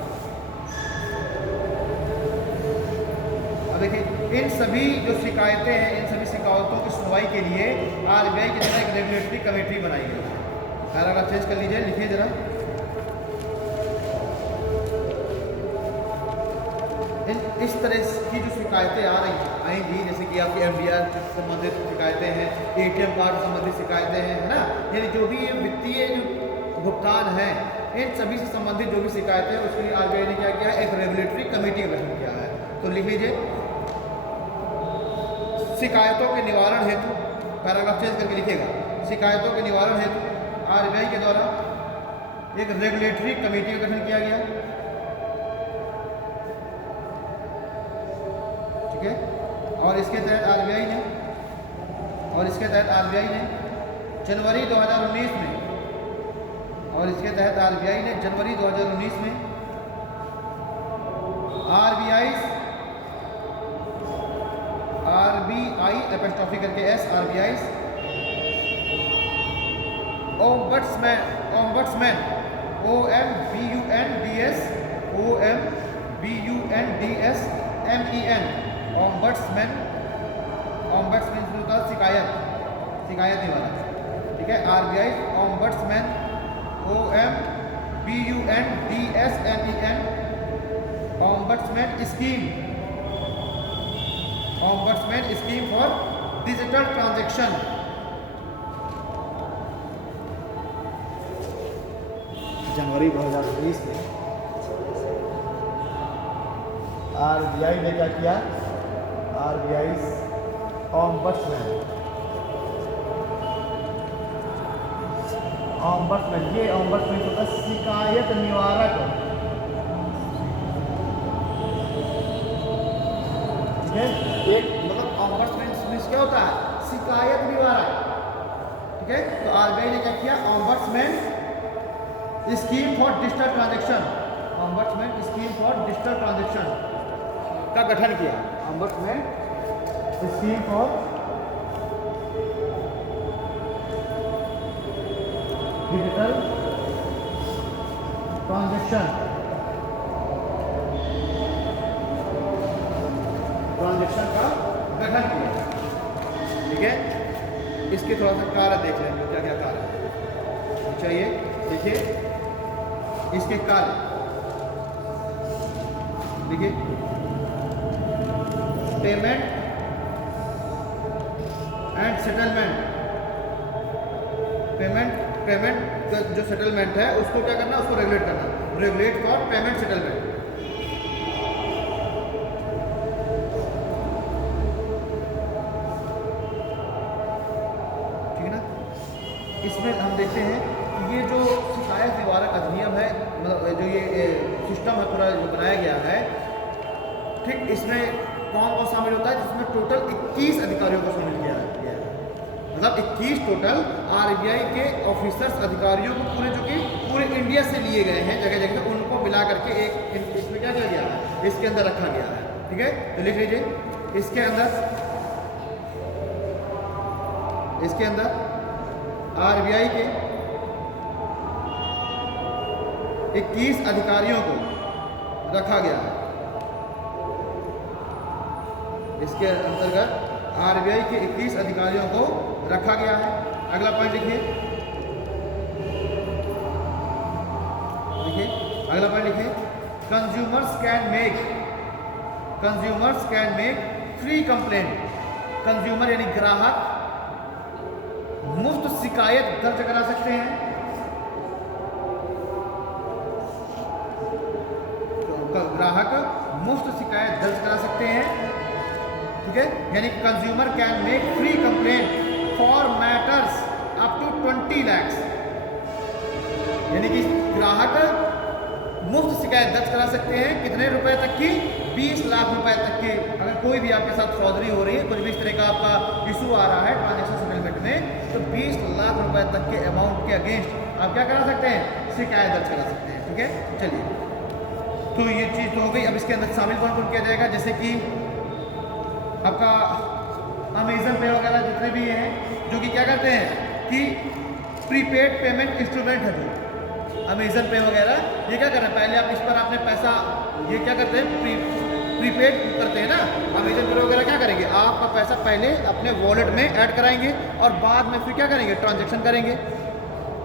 अब देखिए इन सभी जो शिकायतें हैं, इन सभी शिकायतों की सुनवाई के लिए RBI की तरह एक रेगुलेटरी कमेटी बनाई गई है। पैराग्राफ चेंज कर लीजिए, लिखिए जरा, इस तरह की जो शिकायतें आएंगी, जैसे कि आपकी MDR से संबंधित शिकायतें हैं, ATM कार्ड से संबंधित शिकायतें हैं, है ना, यानी जो भी वित्तीय जो भुगतान हैं, इन सभी से संबंधित जो भी शिकायतें हैं, उसके लिए RBI ने क्या किया है, एक रेगुलेटरी कमेटी का गठन किया है। तो लिख लीजिए, शिकायतों के निवारण हेतु, पैराग्राफ चेंज करके लिखिएगा, शिकायतों के निवारण हेतु RBI के द्वारा एक रेगुलेटरी कमेटी का गठन किया गया, ठीक है। और इसके तहत RBI ने जनवरी 2019 में RBI एपस्ट्रॉफी करके S RBI ओम्बड्समैन ओम्बड्समैन शुरू था शिकायत निवारक, ठीक है। RBI ombudsman ombudsman scheme for digital transaction, जनवरी 2020 में RBI ने क्या किया, RBI ओम्बड्समैन ऑम्बड्समैन, ये ऑम्बड्समैन होता है शिकायत निवारक, ठीक है। एक मतलब ऑम्बड्समैन मींस क्या होता है, शिकायत निवारक, ठीक है। तो आरबीआई ने क्या किया, ombudsman scheme for digital transaction, ombudsman scheme for digital transaction का गठन किया, ombudsman scheme for digital transaction का गठन किया, ठीक है। इसके थोड़ा सा कार्य देख लें, क्या क्या कार्य है चाहिए, देखिए इसके कार्य देखिए, पेमेंट एंड सेटलमेंट, पेमेंट का जो सेटलमेंट है उसको क्या करना, उसको रेगुलेट करना, रेगुलेट फॉर पेमेंट सेटलमेंट, ठीक है ना। इसमें हम देखते हैं कि ये जो शिकायत निवारक अधिनियम है, मतलब जो ये सिस्टम है पूरा जो बनाया गया है, ठीक, इसमें कौन कौन शामिल होता है, जिसमें टोटल 21 अधिकारियों को शामिल किया गया है, मतलब 21 टोटल आरबीआई के ऑफिसर्स अधिकारियों को पूरे, जो कि पूरे इंडिया से लिए गए हैं जगह जगह, उनको मिला करके एक इसमें क्या किया गया है, इसके अंदर रखा गया है, ठीक है। तो लिख लीजिए, इसके अंदर आरबीआई के 21 अधिकारियों को रखा गया है, इसके अंतर्गत आरबीआई के 21 अधिकारियों को रखा गया है। अगला पॉइंट लिखिए, अगला पॉइंट लिखिए, consumers can make free complaint, consumer यानी ग्राहक मुफ्त शिकायत दर्ज करा सकते हैं, तो ग्राहक मुफ्त शिकायत दर्ज करा सकते हैं, ठीक है। यानी consumer can make free complaint for matters up to 20 lakhs, यानी कि ग्राहक मुफ्त शिकायत दर्ज करा सकते हैं कितने रुपए तक की, 20 लाख रुपए तक की। अगर कोई भी आपके साथ फ्रॉडरी हो रही है, कुछ भी इस तरह का आपका इशू आ रहा है ट्रांजैक्शन सेटलमेंट में, तो 20 लाख रुपए तक के अमाउंट के अगेंस्ट आप क्या करा सकते हैं, शिकायत दर्ज करा सकते हैं, ठीक है। चलिए, तो ये चीज़ तो हो गई। अब इसके अंदर शामिल कौन कौन किया जाएगा, जैसे कि आपका अमेजन पे वगैरह जितने भी हैं, जो कि क्या करते हैं कि प्रीपेड पेमेंट इंस्ट्रूमेंट है, जो अमेजन पे वगैरह ये क्या कर रहे हैं, पहले आप इस पर आपने पैसा, ये क्या करते हैं, प्रीपेड करते हैं ना, अमेजन पे वगैरह क्या करेंगे, आपका पैसा पहले अपने वॉलेट में ऐड कराएंगे और बाद में फिर क्या करेंगे, ट्रांजेक्शन करेंगे,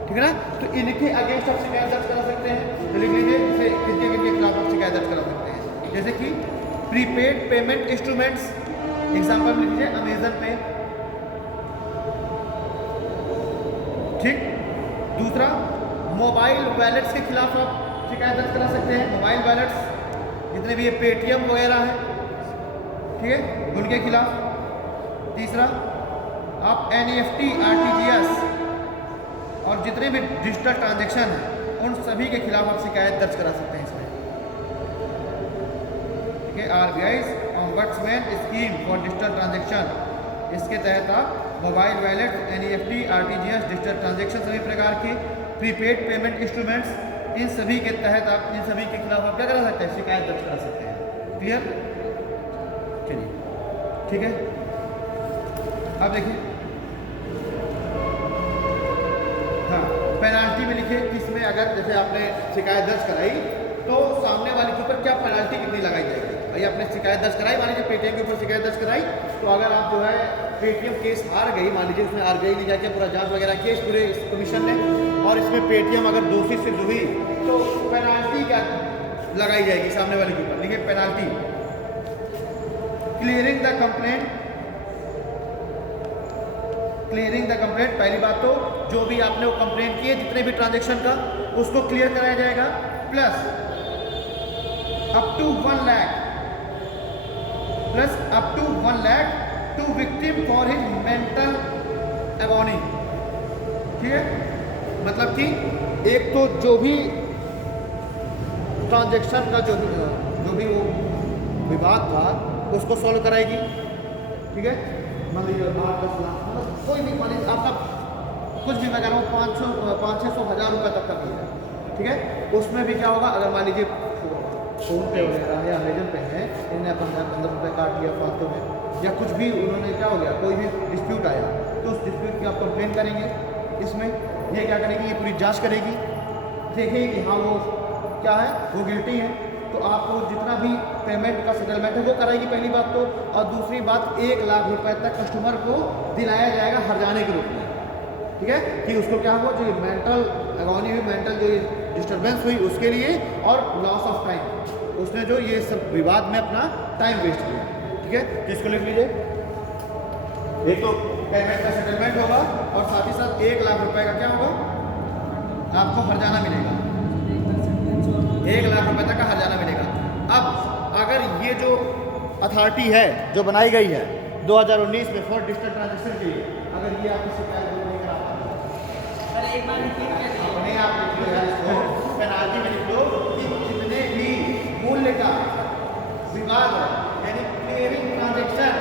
ठीक है ना। तो इनके अगेंस्ट आप शिकायत दर्ज करा सकते हैं, तो लिख लीजिए इसे किसके खिलाफ आप शिकायत दर्ज करा सकते हैं, जैसे कि प्रीपेड पेमेंट इंस्ट्रूमेंट्स, एग्जाम्पल लिख लीजिए अमेजन पे, ठीक। दूसरा, मोबाइल वैलेट्स के खिलाफ आप शिकायत दर्ज करा सकते हैं, मोबाइल वैलेट्स जितने भी ये पेटीएम वगैरह है, ठीक है, उनके खिलाफ। तीसरा, आप एनईएफटी, आरटीजीएस और जितने भी डिजिटल ट्रांजैक्शन हैं उन सभी के खिलाफ आप शिकायत दर्ज करा सकते हैं इसमें, ठीक है। RBI ombudsman scheme for digital transaction, इसके तहत आप mobile wallet, NEFT, RTGS, digital transaction सभी प्रकार के प्रीपेड पेमेंट इंस्ट्रूमेंट्स, इन सभी के तहत आप इन सभी के खिलाफ आप क्या करा सकते हैं, शिकायत दर्ज करा सकते हैं, क्लियर। चलिए, ठीक है। अब देखिए, हाँ, पेनाल्टी में लिखिए कि इसमें अगर जैसे आपने शिकायत दर्ज कराई तो सामने वाले के ऊपर क्या पेनाल्टी कितनी लगाई जाएगी। भाई आपने शिकायत दर्ज कराई, मान लीजिए पेटीएम के ऊपर शिकायत दर्ज कराई, तो अगर आप जो है पेटीएम केस हार गई, मान लीजिए उसमें आरबीआई ने जाके पूरा जांच वगैरह किया इस पूरे कमीशन ने, और इसमें पेटीएम अगर दोषी सिद्ध हुई तो पेनाल्टी क्या लगाई जाएगी सामने वाले के ऊपर, देखिए penalty. Clearing the complaint, clearing the complaint, पहली बात तो जो भी आपने वो कंप्लेंट की है जितने भी ट्रांजैक्शन का, उसको क्लियर कराया जाएगा, plus up to 1 lakh, plus up to 1 lakh to victim for his mental agony, ठीक है। मतलब कि एक तो जो भी ट्रांजैक्शन का जो भी वो विवाद था उसको सॉल्व कराएगी, ठीक है। मान लीजिए 8-10 लाख मतलब कोई भी, मान लीजिए आपका कुछ भी मैं कह रहा हूँ 500-600 हज़ार रुपये तक का भी है, ठीक है। उसमें भी क्या होगा, अगर मान लीजिए फ़ोन पे वगैरह है, अमेजन पे है, इन्हें अपन 15 रुपये काट लिया फालतू में, या कुछ भी उन्होंने क्या हो गया, कोई भी डिस्प्यूट आया तो उस डिस्प्यूट की आप कंप्लेन करेंगे। इसमें ये क्या करेगी, ये पूरी जांच करेगी, देखेगी कि हाँ वो क्या है, वो गिल्टी है, तो आपको जितना भी पेमेंट का सेटलमेंट है वो कराएगी पहली बात तो। और दूसरी बात 1 लाख रुपए तक कस्टमर को दिलाया जाएगा हर्जाने के रूप में, ठीक है, कि उसको क्या हुआ, जो मेंटल एगोनी हुई, मेंटल जो डिस्टर्बेंस हुई उसके लिए, और लॉस ऑफ टाइम, उसने जो ये सब विवाद में अपना टाइम वेस्ट किया, ठीक है। तो इसको लिख लीजिए, एक तो पेमेंट का सेटलमेंट होगा और साथ ही साथ 1 लाख रुपए का क्या होगा, आपको हर्जाना मिलेगा, 1 लाख रुपए तक का हर्जाना मिलेगा। अब अगर ये जो अथॉरिटी है जो बनाई गई है 2019 में फॉर डिजिटल ट्रांजेक्शन के लिए, अगर ये आपकी शिकायत दूर नहीं करा अपने आप पेनाल्टी में लिख लो कि जितने भी मूल्य का विवाद है, यानी क्लियरिंग ट्रांजेक्शन,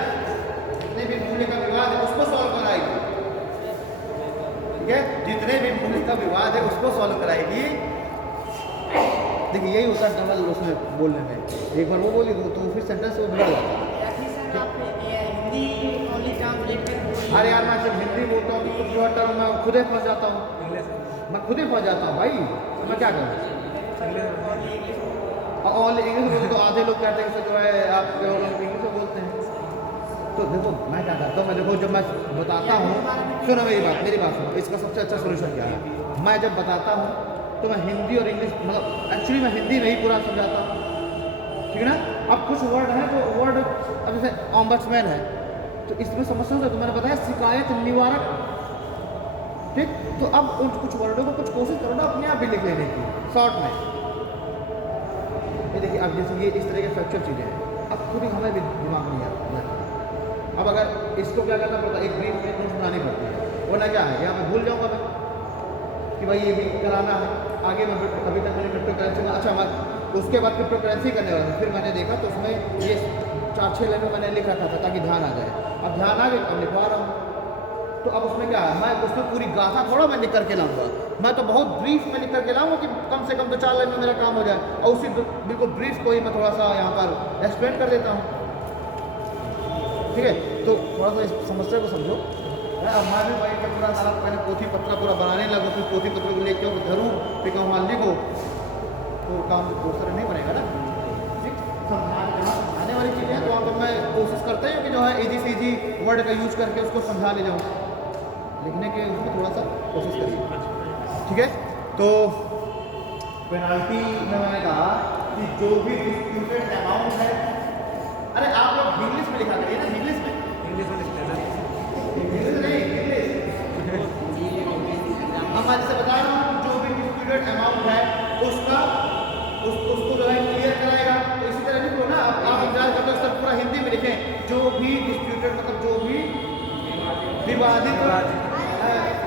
जितने भी मूल्य का विवाद है उसको सॉल्व कराएगी, ठीक है, जितने भी मूल्य का विवाद है उसको सॉल्व कराएगी। देखिए यही होता है डबल उसमें बोलने में, एक बार वो बोली तो फिर सेंटेंस वो बिगड़ जाता है। अरे यार मैं सिर्फ हिंदी बोलता हूँ तो कुछ जो टर्म मैं खुद ही फंस जाता हूँ, मैं खुद ही फंस जाता हूँ भाई, तो मैं क्या करूँ। ऑल इंग्लिश बोलते तो आधे लोग कहते हैं कि जो है आप इंग्लिश में बोलते हैं, तो देखो मैं क्या करता हूँ, मैं देखो जब मैं बताता हूँ, सुनो मेरी बात सुनो, इसका सबसे अच्छा सोल्यूशन क्या है, मैं जब बताता हूँ तो मैं हिंदी और इंग्लिश, मतलब एक्चुअली मैं हिंदी में ही पूरा समझाता हूँ, ठीक है ना। अब कुछ वर्ड है तो वर्ड, अब जैसे ऑम्बड्समैन है तो इसमें समस्या होता है, तो मैंने बताया शिकायत निवारक, ठीक। तो अब उन कुछ वर्डों को कुछ कोशिश करो ना अपने आप भी लिख लेने की शॉर्ट में। ये देखिए अब जैसे ये इस तरह के फैक्चुअल चीज़ें हैं, अब खुद ही हमें भी दिमाग नहीं आता। अब अगर इसको क्या करना पड़ता है, एक ब्रीफ में नोट्स बनानी पड़ती है, वरना क्या है, यहाँ मैं भूल जाऊँगा मैं कि भाई ये भी कराना है। आगे मैं अभी तक मैंने क्रिप्टो करेंसी में, अच्छा मैं उसके बाद क्रिप्टो करेंसी करने वाला था, फिर मैंने देखा तो उसमें ये 4-6 लाइन में मैंने लिख रखा था ताकि ध्यान आ जाए, अब ध्यान आ गया, अब लिखवा रहा हूँ। तो अब उसमें क्या है, मैं उसमें पूरी गाथा थोड़ा मैं लिख करके लाऊंगा, मैं तो बहुत ब्रीफ में लिख करके लाऊंगा कि कम से कम तो 4 लाइन में मेरा काम हो जाए, और उसी बिल्कुल ब्रीफ को ही मैं थोड़ा सा यहाँ पर एक्सप्लेन कर देता हूँ, ठीक है। तो थोड़ा सा इस समस्या को समझो। अब मैं भी भाई का पूरा सारा मैंने पोथी पत्र पूरा बनाने लगो, फिर पोथी पत्र को लेके धरूँ फिर कहूँ हाँ लिखो, तो काम दूसरा नहीं बनेगा ना, ठीक। समझाने वाली चीज़ें हैं तो आप मैं कोशिश करते हैं कि जो है इजी से इजी वर्ड का यूज करके उसको समझा ले जाऊँ, लिखने के उसमें थोड़ा सा कोशिश करिए, ठीक है। तो पेनाल्टी में मैंने कहा कि जो भी डिस्प्यूटेड अमाउंट है, अरे आप लोग इंग्लिश में लिखा करिए ना, इंग्लिश में हम आज से बता रहा हूँ, जो भी डिस्प्यूटेड अमाउंट है उसका उसको जो है क्लियर कराएगा। तो इसी तरह लिखो ना, आप इंतजार करते हो सर पूरा हिंदी में लिखें, जो भी डिस्प्यूटेड मतलब जो भी विवादित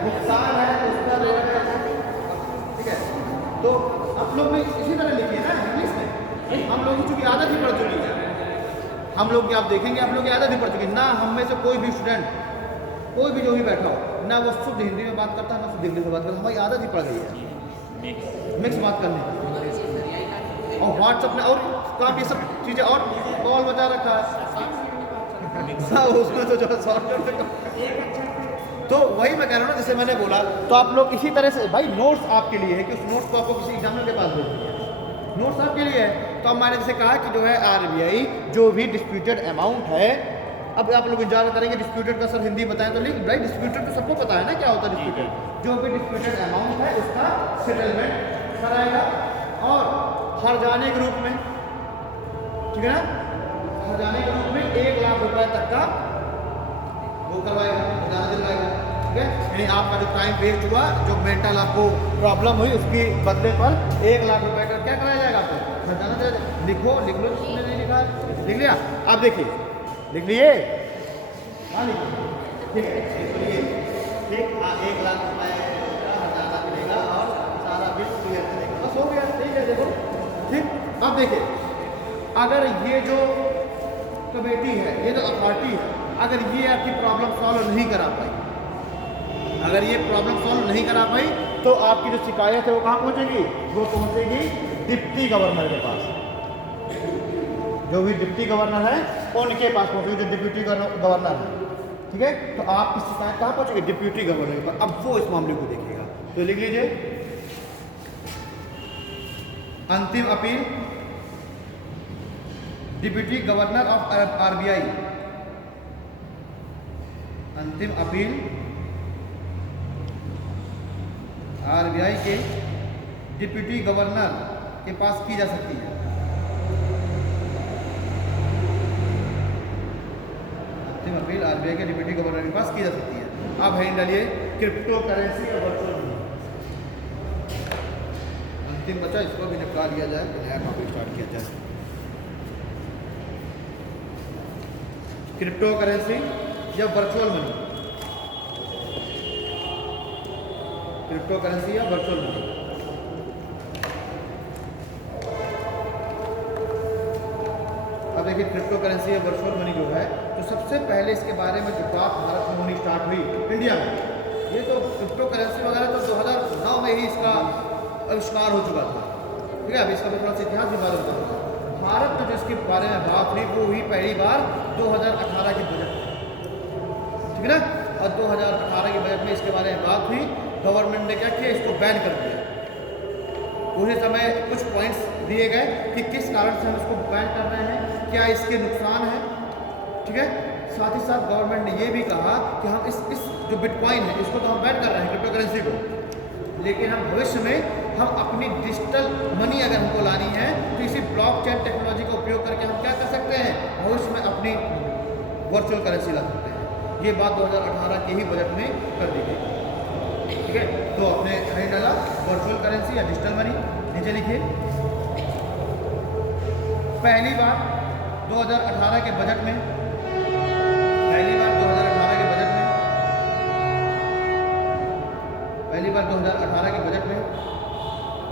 भुगतान है उसका जो है, ठीक है। तो आप लोग भी इसी तरह लिखिए ना इंग्लिश में, हम लोगों की आदत ही पड़ चुकी है, हम लोग की आप देखेंगे आप लोग की आदत ही पड़ चुकी है ना। हम में से कोई भी स्टूडेंट कोई भी जो भी बैठा हो ना वो शुद्ध हिंदी में बात करता है ना शुद्ध इंग्लिश में बात करता है, हमारी आदत ही पड़ गई है मिक्स बात करने की। और व्हाट्सअप में और काफ़ी सब चीज़ें और कॉल बचा रखा है उसमें तो जो है शॉर्टकट। तो वही मैं कह रहा हूँ ना, जैसे मैंने बोला, तो आप लोग इसी तरह से भाई नोट्स आपके लिए है कि उस नोट्स को आपको किसी एग्जामिनर के पास भेजनी है, नोट्स आपके लिए है। तो अब मैंने जैसे कहा कि जो है RBI जो भी डिस्प्यूटेड अमाउंट है, अब आप लोग इंतजार करेंगे डिस्प्यूटेड का सर हिंदी बताएं तो लिख, भाई डिस्प्यूटेड तो सबको पता है ना क्या होता है डिस्प्यूटेड, जो भी डिस्प्यूटेड अमाउंट है उसका सेटलमेंट कराएगा और हर्जाने के रूप में, ठीक है ना, हर्जाने के रूप में 1 लाख रुपए तक का वो करवाएगा, हर्जाना दिलवाएगा, ठीक है। यानी आपका जो टाइम वेस्ट हुआ, जो मेंटल आपको प्रॉब्लम हुई, उसकी बदले पर 1 लाख रुपए का क्या कराया जाएगा आपको, हर्जाना दिया जाएगा। लिखो लिख लो, जिसने नहीं लिखा लिख लिया, आप देखिए लिख लिए, हाँ लिखिए, ठीक है। ठीक, 1 लाख रुपए का हर्जाना मिलेगा हो गया, ठीक है। देखो ठीक, अब देखिए अगर ये जो कमेटी है, ये जो अथॉरिटी है, अगर ये आपकी प्रॉब्लम सॉल्व नहीं करा पाई, अगर ये प्रॉब्लम सॉल्व नहीं करा पाई, तो आपकी जो शिकायत है वो कहाँ पहुँचेगी? वो पहुँचेगी डिप्टी गवर्नर के पास। जो भी डिप्टी गवर्नर है उनके पास पहुँचेगी, जो डिप्टी गवर्नर है, ठीक है। तो आपकी शिकायत कहाँ पहुँचेगी? डिप्टी गवर्नर के पास। अब वो इस मामले को देखेगा। तो लिख लीजिए, अंतिम appeal deputy governor of RBI, अंतिम अपील आरबीआई के डिप्टी गवर्नर के पास की जा सकती है। अंतिम अपील आरबीआई के डिप्टी गवर्नर के पास की जा सकती है। अब हेडिंग डालिए क्रिप्टो करेंसी और वर्चुअल मनी। अंतिम बचा, इसको भी निपटा लिया जाए, नया टॉपिक स्टार्ट किया जाए। क्रिप्टो करेंसी या वर्चुअल मनी, क्रिप्टो करेंसी या वर्चुअल मनी। अब देखिए क्रिप्टो करेंसी या वर्चुअल मनी जो है, तो सबसे पहले इसके बारे में जो बात भारत में होनी स्टार्ट हुई इंडिया में, ये तो क्रिप्टो करेंसी वगैरह तो 2009 में ही इसका आविष्कार हो चुका था, ठीक है। अभी इसका थोड़ा सा इतिहास भी मालूम करूँगा। भारत में जो इसके बारे में बात हुई वो हुई पहली बार 2018 के बजट में, ठीक है ना। और 2018 के बजट में इसके बारे में बात हुई, गवर्नमेंट ने क्या किया? इसको बैन कर दिया। उसी समय कुछ पॉइंट्स दिए गए कि किस कारण से हम इसको बैन कर रहे हैं, क्या इसके नुकसान है, ठीक है। साथ ही साथ गवर्नमेंट ने ये भी कहा कि हम इस जो बिटकॉइन है इसको तो हम बैन कर रहे हैं, क्रिप्टो करेंसी को, लेकिन हम भविष्य में हम अपनी डिजिटल मनी अगर हमको लानी है तो इसी ब्लॉकचेन टेक्नोलॉजी का उपयोग करके हम क्या कर सकते हैं? भविष्य में अपनी वर्चुअल करेंसी ला सकते हैं। ये बात 2018 के ही बजट में कर दी गई, ठीक है। तो अपने हेडिंग डाला वर्चुअल करेंसी या डिजिटल मनी, नीचे लिखिए पहली बार 2018 के बजट में, पहली बार 2018 के बजट में, पहली बार 2018 के बजट में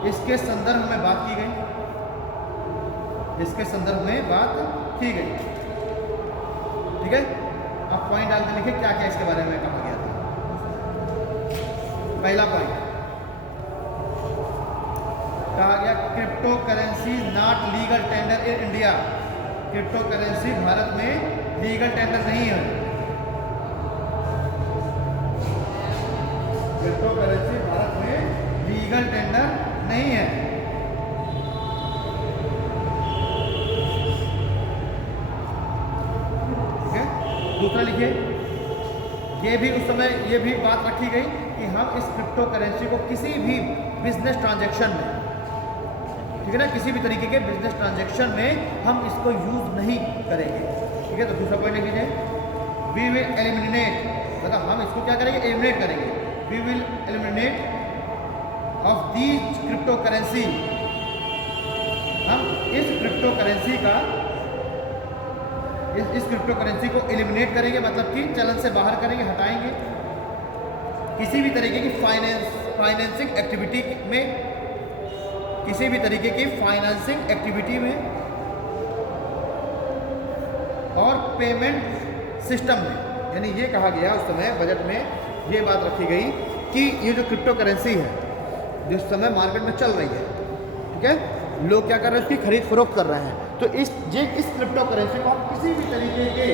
इसके संदर्भ में बात की गई, इसके संदर्भ में बात की गई, ठीक है। अब पॉइंट डाल के लिखिए क्या क्या इसके बारे में कहा गया था। पहला पॉइंट कहा गया crypto currency not legal tender in India, crypto currency Bharat में लीगल टेंडर नहीं है। क्रिप्टो करेंसी भारत में लीगल टेंडर नहीं है, ठीक है। दूसरा लिखिए, ये भी उस समय ये भी बात रखी गई कि हम इस क्रिप्टो करेंसी को किसी भी बिजनेस ट्रांजैक्शन में, ठीक है ना, किसी भी तरीके के बिजनेस ट्रांजैक्शन में हम इसको यूज नहीं करेंगे, ठीक है। तो दूसरा पॉइंट लिख लीजिए वी विल एलिमिनेट, मतलब हम इसको क्या करेंगे? एलिमिनेट करेंगे। We will eliminate of these crypto currency, हम इस क्रिप्टो करेंसी का इस क्रिप्टो करेंसी को एलिमिनेट करेंगे, मतलब कि चलन से बाहर करेंगे, हटाएंगे। किसी भी तरीके की फाइनेंसिंग एक्टिविटी में, किसी भी तरीके की फाइनेंसिंग एक्टिविटी में और पेमेंट सिस्टम में, यानी ये कहा गया उस समय बजट में ये बात रखी गई कि ये जो क्रिप्टो करेंसी है जिस समय मार्केट में चल रही है, ठीक है, लोग क्या कर रहे हैं? उसकी खरीद फरोख्त कर रहे हैं। तो इस क्रिप्टो करेंसी को हम किसी भी तरीके के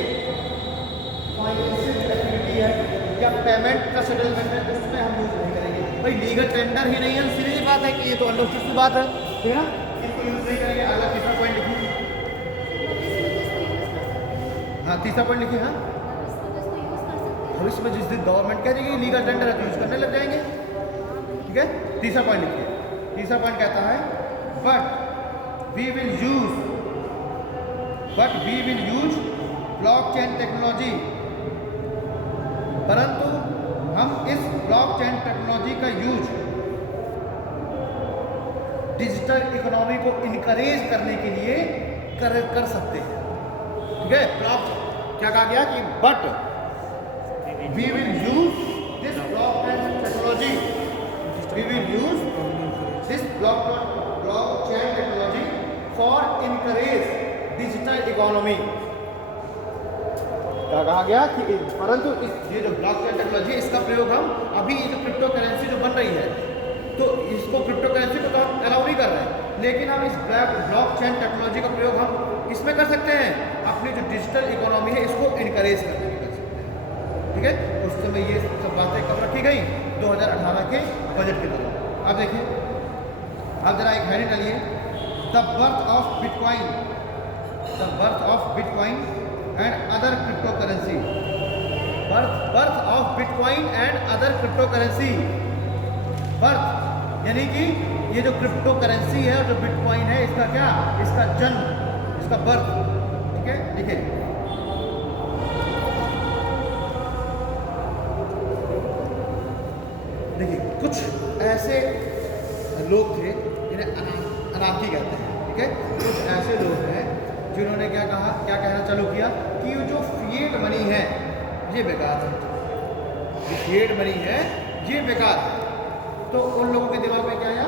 फाइनेंशियल एक्टिविटी है या पेमेंट का सेटलमेंट है उसमें हम यूज नहीं करेंगे। भाई लीगल टेंडर ही नहीं है, सीधी सी बात है कि ये तो अंडरस्टूड सी बात है, ठीक है ना, इसको यूज नहीं करेंगे। अगला तीसरा पॉइंट लिखिए, हाँ तीसरा पॉइंट लिखिए, हाँ भविष्य में जिस दिन गवर्नमेंट कह देगी लीगल टेंडर है तो यूज करने लग जाएंगे, ठीक है। तीसरा पॉइंट लिखिए, तीसरा पॉइंट कहता है but we will use blockchain technology, परंतु हम इस ब्लॉकचेन टेक्नोलॉजी का यूज डिजिटल इकोनॉमी को इनकरेज करने के लिए कर सकते हैं, ठीक है। ब्लॉक क्या कहा गया कि but we will use this blockchain technology, we will use this blockchain blockchain technology for encourage digital economy। क्या कहा गया कि परंतु ये जो ब्लॉकचेन टेक्नोलॉजी है इसका प्रयोग हम अभी ये जो क्रिप्टो करेंसी जो बन रही है तो इसको क्रिप्टो करेंसी को तो हम अलाउ नहीं कर रहे हैं, लेकिन हम इस ब्लॉकचेन टेक्नोलॉजी का प्रयोग हम इसमें कर सकते हैं, अपनी जो डिजिटल इकोनॉमी है इसको इनकरेज करने में कर सकते हैं। ठीक है, उस समय ये सब बातें कब रखी गई 2018 के बजट के दौरान। अब देखिए, अब जरा एक हेडिंग डालिए, the birth of bitcoin and other crypto currency. Birth of bitcoin and other crypto currency. Birth यानी कि ये जो क्रिप्टो करेंसी है और जो बिटकॉइन है इसका क्या, इसका जन्म, इसका बर्थ। ठीक है, देखिए कुछ ऐसे लोग थे जिन्हें अनार्की कहते हैं। ठीक है, कुछ ऐसे लोग हैं जिन्होंने क्या कहना चालू किया कि ये जो फिएट मनी है ये बेकार है, जो फिएट मनी है ये बेकार है। तो उन लोगों के दिमाग में क्या आया,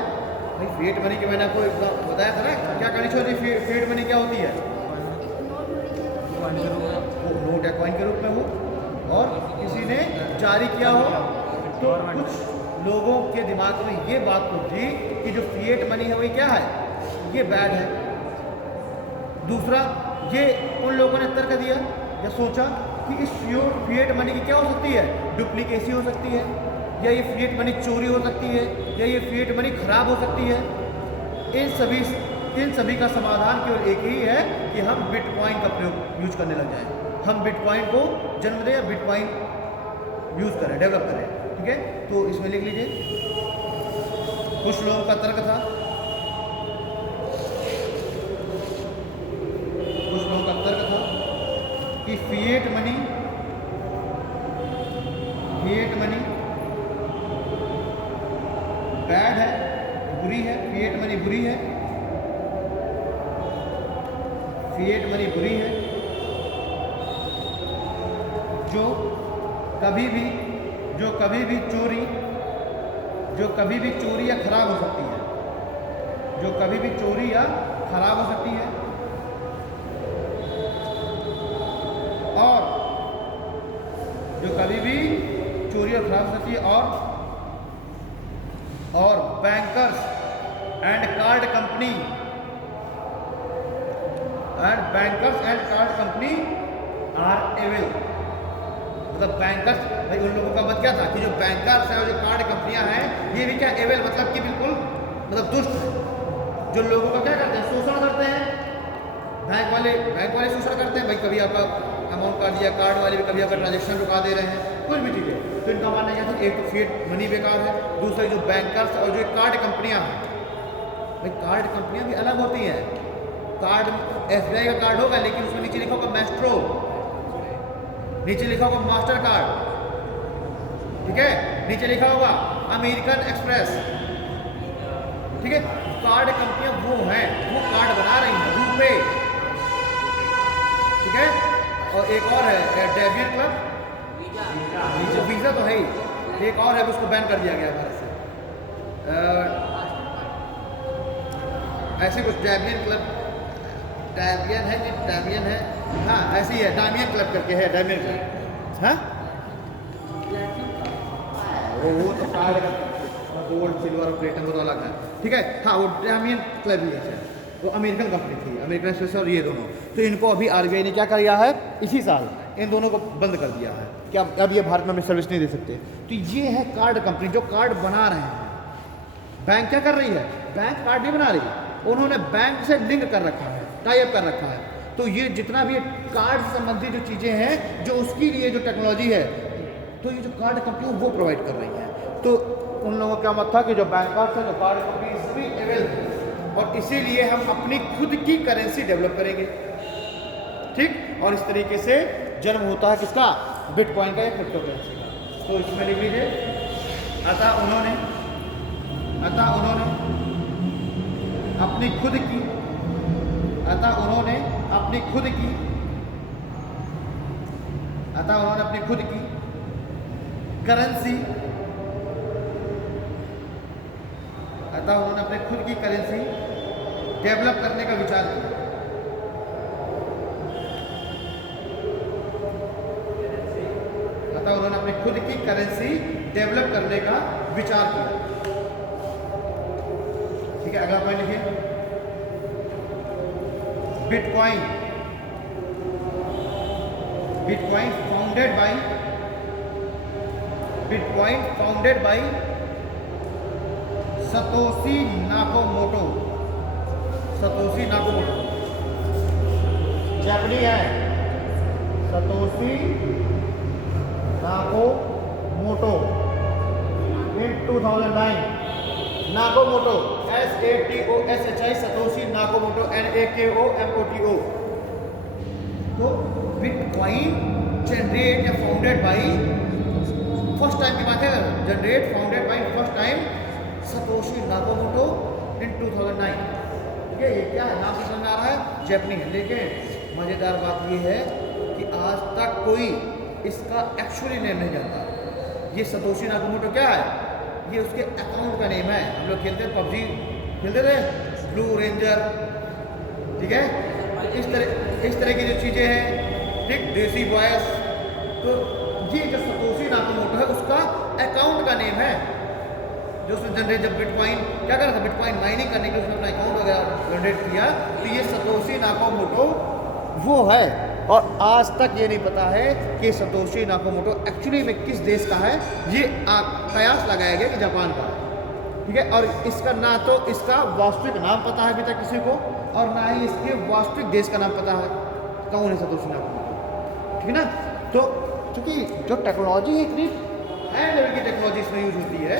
भाई फिएट मनी के मैंने आपको बताया था ना क्या करनी चाहिए। फिएट मनी क्या होती है, नोट या कॉइन के रूप में हो और किसी ने जारी किया हो। तो कुछ लोगों के दिमाग में ये बात उठी कि जो फिएट मनी है वही क्या है, ये बैड है। दूसरा, ये उन लोगों ने तर्क दिया या सोचा कि इस फिएट मनी की क्या हो सकती है, डुप्लीकेसी हो सकती है, या ये फिएट मनी चोरी हो सकती है, या ये फिएट मनी खराब हो सकती है। इन सभी का समाधान केवल एक ही है कि हम बिटकॉइन का प्रयोग यूज करने लग जाएं, हम बिटकॉइन को जन्म दें या बिटकॉइन यूज करें, डेवलप करें। ठीक है, तो इसमें लिख लीजिए, कुछ लोगों का तर्क था, कि फिएट मनी बैड है, बुरी है, फिएट मनी बुरी है, जो कभी भी चोरी या खराब हो सकती है, और bankers and card company are evil. मतलब बैंकर्स, भाई उन लोगों का मत क्या था कि जो बैंकर्स हैं और जो कार्ड कंपनियां हैं ये भी क्या एविल मतलब कि बिल्कुल मतलब दुष्ट है, जो लोगों का क्या करते हैं, शोषण करते हैं। बैंक वाले शोषण करते हैं, भाई कभी आपका अमाउंट काट दिया, कार्ड वाले भी कभी आपका ट्रांजेक्शन रुका दे रहे हैं, कुछ भी चीज़ें। तो इनका मानना यह था एक तो फिएट मनी बेकार है, दूसरा जो बैंकर्स और जो कार्ड कंपनियां हैं, भाई कार्ड कंपनियां भी अलग होती हैं। कार्ड SBI का कार्ड होगा लेकिन उसमें नीचे लिखा होगा मैस्ट्रो, नीचे लिखा होगा मास्टर कार्ड, ठीक है, नीचे लिखा होगा अमेरिकन एक्सप्रेस। ठीक है, कार्ड कंपनियां वो हैं, वो कार्ड बना रही हैं रुपए। ठीक है, और एक और है डेबियन क्लब, वीजा तो है ही, एक और है उसको बैन कर दिया गया भारत से। ऐसे कुछ डेबियन क्लब, डेबियन है, हाँ ऐसे ही है, डायमियन क्लब करके है, डायमियन क्लब। हाँ वो तो कार्ड गोल्ड सिल्वर और प्लेटिनम वो तो अलग है। ठीक है, हाँ वो डायमियन क्लब ही है, वो अमेरिकन कंपनी थी, अमेरिकन एक्सप्रेस और ये दोनों। तो इनको अभी RBI ने क्या किया है, इसी साल इन दोनों को बंद कर दिया है कि अब ये भारत में हमें सर्विस नहीं दे सकते। तो ये है कार्ड कंपनी जो कार्ड बना रहे हैं। बैंक क्या कर रही है, बैंक कार्ड नहीं बना रही, उन्होंने बैंक से लिंक कर रखा है, टाई अप कर रखा है। तो ये जितना भी कार्ड से संबंधित जो चीज़ें हैं, जो उसके लिए जो टेक्नोलॉजी है, तो ये जो कार्ड कंपनी वो प्रोवाइड कर रही है। तो उन लोगों का मत था कि जो बैंकर्स हैं, जो कार्ड कंपनी भी अवेलेबल, और इसीलिए हम अपनी खुद की करेंसी डेवलप करेंगे। ठीक, और इस तरीके से जन्म होता है किसका, बिटकॉइन का या क्रिप्टो करेंसी का। तो इसमें लिख लीजिए, अतः उन्होंने अपनी खुद की करेंसी डेवलप करने का विचार किया। मतलब उन्होंने अपनी खुद की करेंसी डेवलप करने का विचार किया। ठीक है, अगला पॉइंट लिखिए। Bitcoin founded by Satoshi Nakamoto. जापानी है, Satoshi Nakamoto in 2009। Nakamoto SATOSHI Satoshi Nakamoto NAKOMOTO। तो बिटकॉइन जनरेट या फाउंडेड बाय, फर्स्ट टाइम की बात है, founded by first time Satoshi Nakamoto in 2009। ठीक है, ये क्या है, नाम समझ में आ रहा है, जापानी है। लेकिन मज़ेदार बात ये है कि आज तक कोई इसका एक्चुअली नेम नहीं जानता। ये सतोशी नाकामोटो क्या है, ये उसके अकाउंट का नेम है। हम लोग खेलते पबजी खेलते थे, ब्लू रेंजर, ठीक है, इस तरह की जो चीज़ें हैं, ठीक, देसी बॉयस, तो ये जो सतोशी नाकामोटो है उसका अकाउंट का नेम है, जो उसने जनरेट, जब बिटकॉइन क्या करा था, बिटकॉइन माइनिंग करने के लिए उसने अपना अकाउंट वगैरह जनरेट किया, तो ये सतोशी नाकामोटो वो है। और आज तक ये नहीं पता है कि सतोशी नाकामोटो एक्चुअली में किस देश का है। ये कयास लगाया गया कि जापान का, ठीक है। और इसका ना तो इसका वास्तविक नाम पता है अभी तक किसी को, और ना ही इसके वास्तविक देश का नाम पता है कौन है सतोशी नाकामोटो, ठीक है ना। तो क्योंकि जो टेक्नोलॉजी है इतनी हाई लेवल की टेक्नोलॉजी इसमें यूज होती है,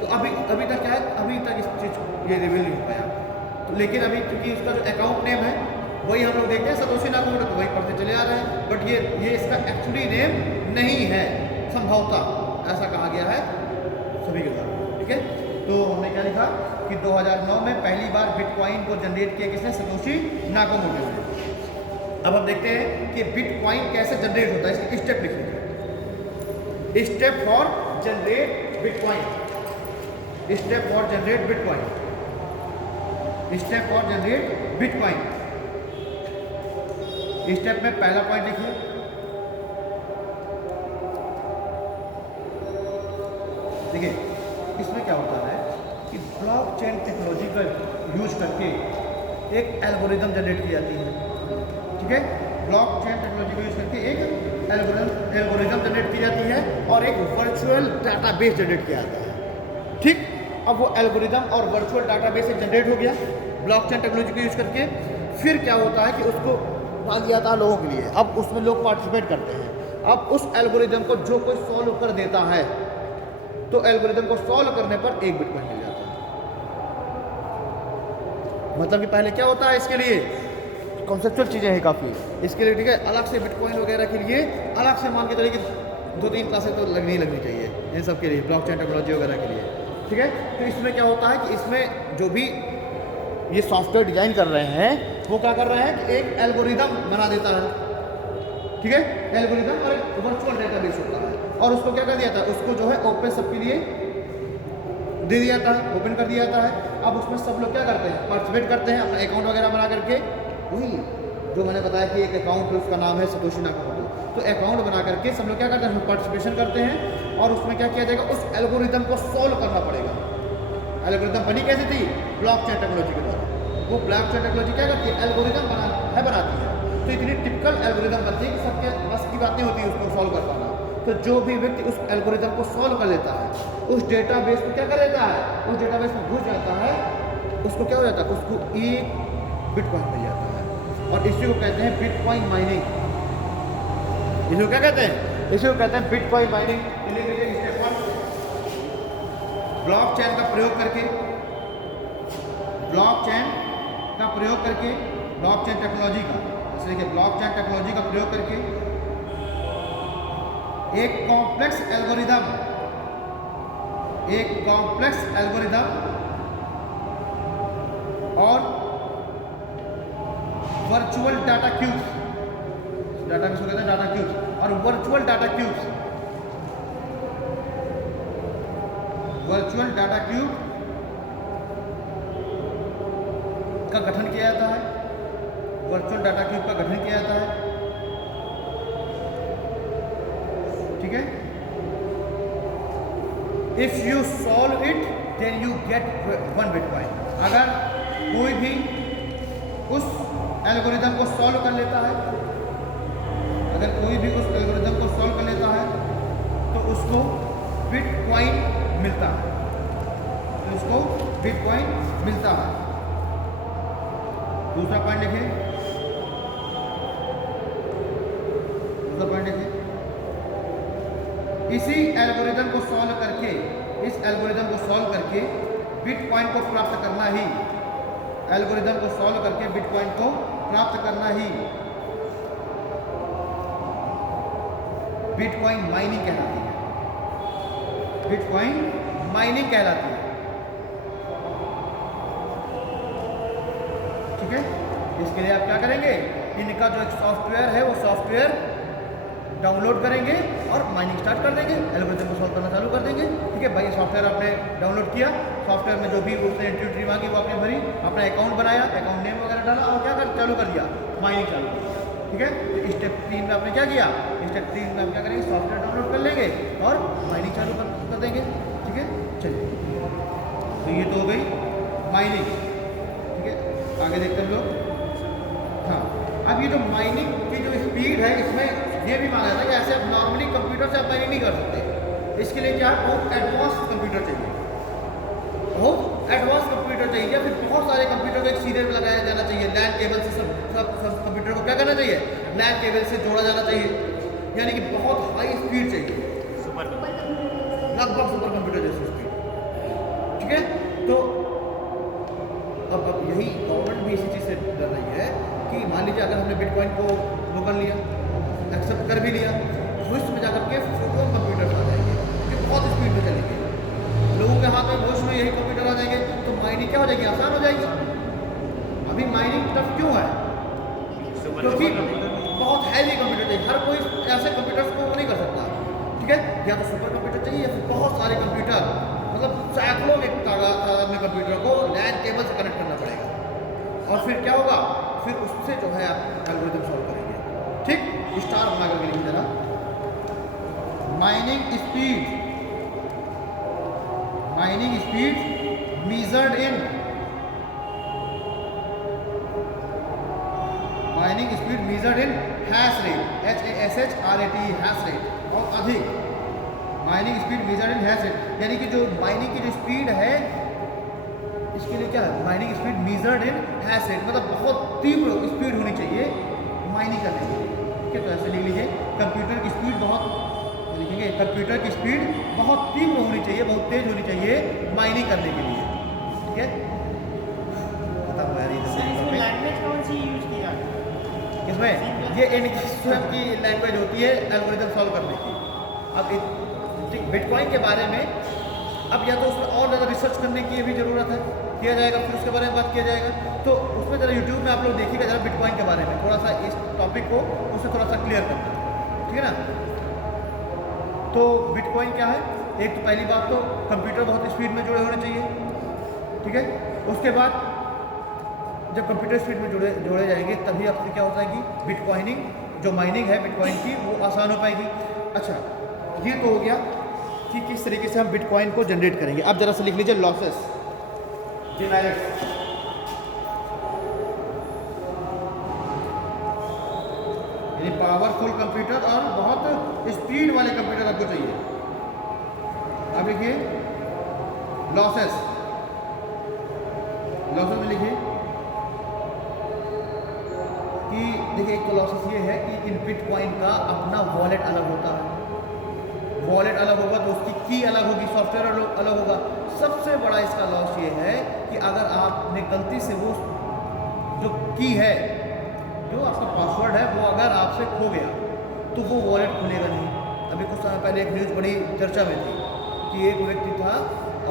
तो अभी तक क्या है, अभी तक इस चीज़ ये रिवील नहीं हो पाया। तो लेकिन अभी क्योंकि इसका जो अकाउंट नेम है वही हम लोग देखते हैं सतोशी नाकामोटो, तो वही पढ़ते चले आ रहे हैं, बट ये इसका एक्चुअली नेम नहीं है, संभवतः ऐसा कहा गया है सभी के द्वारा, ठीक है। तो हमने क्या लिखा कि 2009 में पहली बार बिटकॉइन को जनरेट किया किसने, सतोशी नाकामोटो ने। अब हम देखते हैं कि बिटकॉइन कैसे जनरेट होता है, इसके स्टेप लिख लीजिए। Step for generate bitcoin, step for generate bitcoin, step for generate bitcoin. Step में पहला पॉइंट लिखिए, देखिए इसमें क्या होता है कि ब्लॉकचेन टेक्नोलॉजी का यूज करके एक एल्गोरिदम जनरेट की जाती है, ठीक है। ब्लॉकचेन टेक्नोलॉजी का यूज करके एक एल्गोरिदम जनरेट की जाती है और एक वर्चुअल डाटाबेस जनरेट किया जाता है, ठीक। अब वो एल्गोरिदम और वर्चुअल डाटाबेस जनरेट हो गया ब्लॉकचेन टेक्नोलॉजी का यूज करके। फिर क्या होता है कि उसको डाल दिया जाता है लोगों के लिए, अब उसमें लोग पार्टिसिपेट करते हैं। अब उस एल्गोरिदम को जो कोई सॉल्व कर देता है, तो एल्गोरिदम को सॉल्व करने पर एक बिटकॉइन मिल जाता है। मतलब कि पहले क्या होता है, इसके लिए कॉन्सेप्चुअल चीज़ें हैं काफ़ी, इसके लिए, ठीक है, अलग से बिटकॉइन वगैरह के लिए अलग से मान के चलिए कि 2-3 क्लासें तो लगनी चाहिए इन सब के लिए, ब्लॉकचेन टेक्नोलॉजी वगैरह के लिए, ठीक है। तो इसमें क्या होता है कि इसमें जो भी ये सॉफ्टवेयर डिजाइन कर रहे हैं वो क्या कर रहे हैं कि एक एल्गोरिदम बना देता है, ठीक है, एल्गोरिदम और एक वर्चुअल डेटाबेस होता है, और उसको क्या कर दिया जाता है, उसको जो है ओपन सबके लिए दे दिया जाता है, ओपन कर दिया जाता है। अब उसमें सब लोग क्या करते हैं, पार्टिसिपेट करते हैं अपना अकाउंट वगैरह बना करके, वही जो मैंने बताया कि एक अकाउंट है उसका नाम है सतोशी नाकामोटो, तो अकाउंट बना करके सब लोग क्या करते हैं, पार्टिसिपेशन करते हैं, और उसमें क्या किया जाएगा, उस एल्गोरिदम को सॉल्व करना पड़ेगा। एल्गोरिदम बनी कैसे थी, ब्लॉकचेन टेक्नोलॉजी के द्वारा। वो ब्लॉकचेन टेक्नोलॉजी क्या करती है, एल्गोरिदम बनाती है। तो इतनी टिपिकल एल्गोरिदम बनती है कि सबके बस की बात नहीं होती है उसको सॉल्व कर पाना। तो जो भी व्यक्ति उस एल्गोरिदम को सॉल्व कर लेता है, उस डेटाबेस को क्या कर लेता है, उस डेटाबेस में घुस जाता है, उसको क्या हो जाता है, उसको एक बिटकॉइन मिल जाता है। और इसी को कहते हैं बिटकॉइन माइनिंग। इसको क्या कहते हैं, इसी को कहते हैं बिटकॉइन माइनिंग। ब्लॉकचेन का प्रयोग करके, ब्लॉकचेन टेक्नोलॉजी का, जैसे कि ब्लॉकचेन टेक्नोलॉजी का प्रयोग करके एक कॉम्प्लेक्स एल्गोरिदम और वर्चुअल डाटा क्यूब्स, डाटाबेस को कहते हैं डाटा क्यूब्स, और वर्चुअल डाटा क्यूब का गठन किया जाता है, वर्चुअल डाटा क्यूब का गठन किया जाता है। ठीक है, if you solve it then you get 1 bitcoin. अगर कोई भी उस एल्गोरिदम को सॉल्व कर लेता है, अगर कोई भी उस एल्गोरिदम को सॉल्व कर लेता है तो उसको बिटकॉइन मिलता है, तो उसको बिटकॉइन मिलता है। दूसरा पॉइंट देखिए, दूसरा पॉइंट देखिए, इसी एल्गोरिदम को सॉल्व करके, इस एल्गोरिदम को सॉल्व करके बिटकॉइन को प्राप्त करना ही, एल्गोरिदम को सॉल्व करके बिटकॉइन को प्राप्त करना ही बिटकॉइन माइनिंग कहलाती है, बिटकॉइन माइनिंग कहलाती है। ठीक है, इसके लिए आप क्या करेंगे, इनका जो एक सॉफ्टवेयर है वो सॉफ्टवेयर डाउनलोड करेंगे और माइनिंग स्टार्ट कर देंगे, एल्गोरिथम को सॉल्व करना चालू कर देंगे। ठीक है भाई, सॉफ्टवेयर आपने डाउनलोड किया, सॉफ्टवेयर में जो भी उसने एंट्री मांगी वो आपने भरी, अपना अकाउंट बनाया, अकाउंट नेम वगैरह डाला और क्या कर चालू कर दिया, माइनिंग चालू कर दिया। ठीक है, तो स्टेप 3 में आपने क्या किया, स्टेप 3 में आप क्या करेंगे, सॉफ्टवेयर डाउनलोड कर लेंगे और माइनिंग चालू कर देंगे। ठीक है, चलिए, तो ये तो हो गई माइनिंग। ठीक है, आगे देखते हैं लोग। हाँ, अब ये जो माइनिंग की जो स्पीड है, इसमें ये भी माना जाता है कि ऐसे आप नॉर्मली कंप्यूटर से आप माइनिंग नहीं कर सकते, इसके लिए क्या है, बहुत एडवांस कंप्यूटर चाहिए, बहुत एडवांस कंप्यूटर चाहिए, फिर बहुत सारे कंप्यूटर को एक सीरियल में लगाया जाना चाहिए, लैन केबल से सब कंप्यूटर को क्या करना चाहिए, लैन केबल से जोड़ा जाना चाहिए, यानी कि बहुत हाई स्पीड चाहिए, लगभग सुपर कंप्यूटर जैसी स्पीड। ठीक है, तो अब यही गवर्नमेंट भी इसी चीज़ से डर रही है कि मान लीजिए अगर हमने बिटकॉइन को वो कर लिया, एक्सेप्ट कर भी लिया, भविष्य में जाकर के सुपर कंप्यूटर आ जाएंगे कि बहुत स्पीड में चलेंगे, लोगों के हाथ में भविष्य में यही कंप्यूटर आ जाएंगे, तो माइनिंग क्या हो जाएगी, आसान हो जाएगी। अभी माइनिंग टफ क्यों है, क्योंकि बहुत हैवी कंप्यूटर चाहिए, हर कोई ऐसे कंप्यूटर्स को नहीं कर सकता। ठीक है, या तो सुपर कंप्यूटर चाहिए या फिर बहुत सारे कंप्यूटर, मतलब सैकड़ों के तादाद में कंप्यूटर को लैन केबल से कनेक्ट करना पड़ेगा और फिर क्या होगा, फिर उससे जो है आप एल्गोरिथम सॉल्व करेंगे। ठीक, स्टार बना करके लिखिए जरा, mining speed, mining speed measured in, mining speed measured in hash rate, HASHRATE, hash rate, और अधिक mining speed measured in hash rate, यानी कि जो माइनिंग की जो स्पीड है इसके लिए क्या है, mining speed measured in hash rate, मतलब बहुत तीव्र स्पीड होनी चाहिए माइनिंग करने के लिए। ठीक है, तो ऐसे लिख लीजिए, कंप्यूटर की स्पीड बहुत, लिखेंगे कंप्यूटर की स्पीड बहुत तीव्र होनी चाहिए, बहुत तेज होनी चाहिए माइनिंग करने के लिए। ठीक है, लैंग्वेज कौन सी यूज किया, इसमें ये इनकी स्वयं की लैंग्वेज होती है एल्गोरिथम सॉल्व करने की। अब बिटकॉइन के बारे में अब या तो उसमें और ज़्यादा रिसर्च करने की भी ज़रूरत है, किया जाएगा, फिर उसके बारे में बात किया जाएगा, तो उसमें ज़रा यूट्यूब में आप लोग देखिएगा जरा बिटकॉइन के बारे में, थोड़ा सा इस टॉपिक को उससे थोड़ा सा क्लियर करना। ठीक है ना, तो बिटकॉइन क्या है, एक तो पहली बात तो कंप्यूटर बहुत स्पीड में जुड़े होने चाहिए। ठीक है, उसके बाद जब कंप्यूटर स्पीड में जोड़े जाएंगे तभी आपसे क्या होता है कि बिटकॉइनिंग, जो माइनिंग है बिटकॉइन की, वो आसान हो पाएगी। अच्छा, ये तो हो गया कि किस तरीके से हम बिटकॉइन को जनरेट करेंगे। अब जरा से लिख लीजिए लॉसेस, डिनाइड, यानी पावरफुल कंप्यूटर और बहुत स्पीड वाले कंप्यूटर आपको चाहिए। अब लिखिए लॉसेस, लॉसेस में लिखिए कि देखिए एक तो लॉसेस ये है कि इन बिटकॉइन का अपना वॉलेट अलग होता है, वॉलेट अलग होगा तो उसकी की अलग होगी, सॉफ्टवेयर अलग होगा। सबसे बड़ा इसका लॉस ये है कि अगर आपने गलती से वो जो की है, जो आपका पासवर्ड है, वो अगर आपसे खो गया तो वो वॉलेट खुलेगा नहीं। अभी कुछ समय पहले एक न्यूज़ बड़ी चर्चा में थी कि एक व्यक्ति था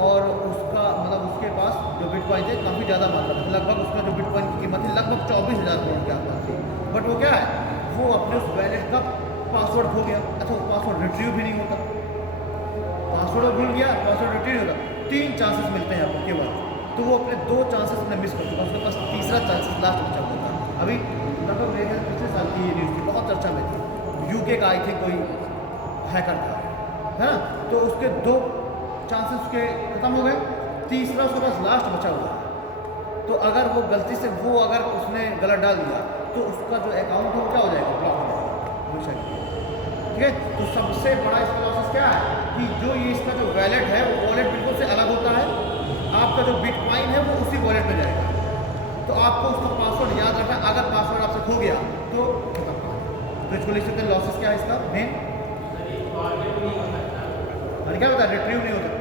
और उसका मतलब उसके पास जो बिटकॉइन थे काफ़ी ज़्यादा मात्रा में, लगभग उसका जो बिटकॉइन की कीमत थी लगभग 24,000 करोड़ के आसपास थी, बट वो क्या है, वो अपने उस वॉलेट का पासवर्ड खो गया। अच्छा, वो पासवर्ड रिट्रीव भी नहीं होता, पासवर्ड भूल गया, पासवर्ड रिट्रीव होता। 3 चांसेस मिलते हैं आपको केवल, तो वो अपने 2 चांसेस में मिस कर चुका, उसके पास तीसरा चांसेस लास्ट बचा हुआ था। अभी लगभग मेरे ख्याल पिछले साल की ये न्यूज़ थी, बहुत चर्चा में थी। यूके का आई थिंक कोई हैकर था, है ना, तो उसके 2 चांसेस उसके ख़त्म हो गए, तीसरा उसके पास लास्ट बचा हुआ है। तो अगर वो गलती से वो अगर उसने गलत डाल दिया तो उसका जो अकाउंट है वो क्या हो जाएगा, ब्लॉक हो जाएगा हमेशा के लिए। ठीक है, तो सबसे बड़ा इसका लॉसेस क्या है कि जो ये इसका जो वॉलेट है वो वॉलेट बिल्कुल से अलग होता है, आपका जो बिटकॉइन है वो उसी वॉलेट में जाएगा। तो आपको उसका पासवर्ड याद रखना, अगर पासवर्ड आपसे खो गया तो खत्म। तो इसको लिख सकते हैं लॉसेस क्या है इसका मेन, और क्या बताया, रिट्रीव नहीं हो सकता।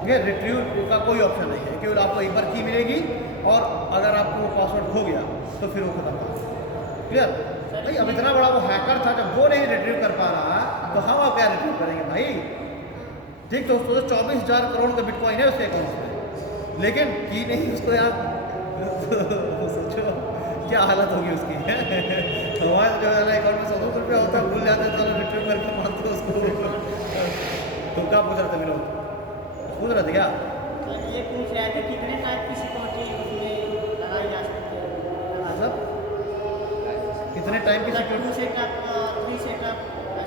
ठीक है, रिट्रीव का कोई ऑप्शन नहीं है, केवल आपको एक बार की मिलेगी और अगर आपको वो पासवर्ड खो गया तो फिर वो खत्म होगा। क्लियर भाई, अब इतना बड़ा वो हैकर था, जब वो नहीं रिट्रीव कर पा रहा है तो हम आप क्या रिट्रीव करेंगे भाई। ठीक, तो उसको 24,000 करोड़ का बिटकॉइन है उसके अकाउंट में, लेकिन की नहीं उसको यार सोचो क्या हालत होगी उसकी। हमारे जो है अकाउंट में 100 रुपया होता है, भूल जाते हैं, चलो रिट्रीव करके मानते हो उसको। तो क्या पूछ रहे थे विनोद, पूछ रहे थे क्या? ये पूछ रहे थे कितने टाइप की सिक्योरिटी उसमें लगाई जा सकती है, मतलब कितने टाइम की सिक्योरिटी? सेटअप 3 सेटअप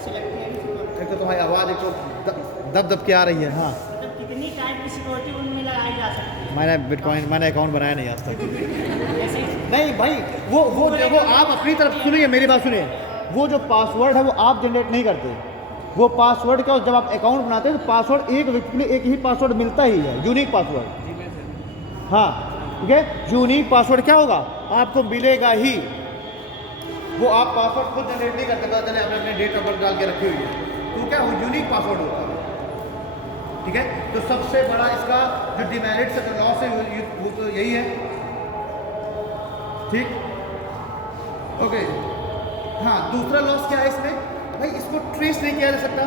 सिलेक्ट किया सिक्योरिटी, एक तो तुम्हारी आवाज़ एक तो दब दब के आ रही है। हाँ, मतलब कितनी टाइप की सिक्योरिटी उनमें लगाई जा सकती है। मैंने बिटकॉइन मैंने अकाउंट बनाया नहीं आज तक। जैसे नहीं भाई, वो आप अपनी तरफ सुनिए, मेरी बात सुनिए, वो जो पासवर्ड है वो आप जनरेट नहीं करते। वो पासवर्ड क्या, जब आप अकाउंट बनाते हैं तो पासवर्ड एक व्यक्ति के लिए एक ही पासवर्ड मिलता ही है, यूनिक पासवर्ड। हाँ ठीक है, यूनिक पासवर्ड क्या होगा आपको मिलेगा ही, वो आप पासवर्ड खुद जनरेट नहीं करते, पता चले आपने अपने डेट ऑफ बर्थ डाल के रखी हुई है, तो क्या वो यूनिक पासवर्ड होता है। ठीक है, तो सबसे बड़ा इसका जो डिमेरिट्स है, जो लॉस है वो तो यही है। ठीक, ओके। हाँ, दूसरा लॉस क्या है इसमें भाई, इसको ट्रेस नहीं किया जा सकता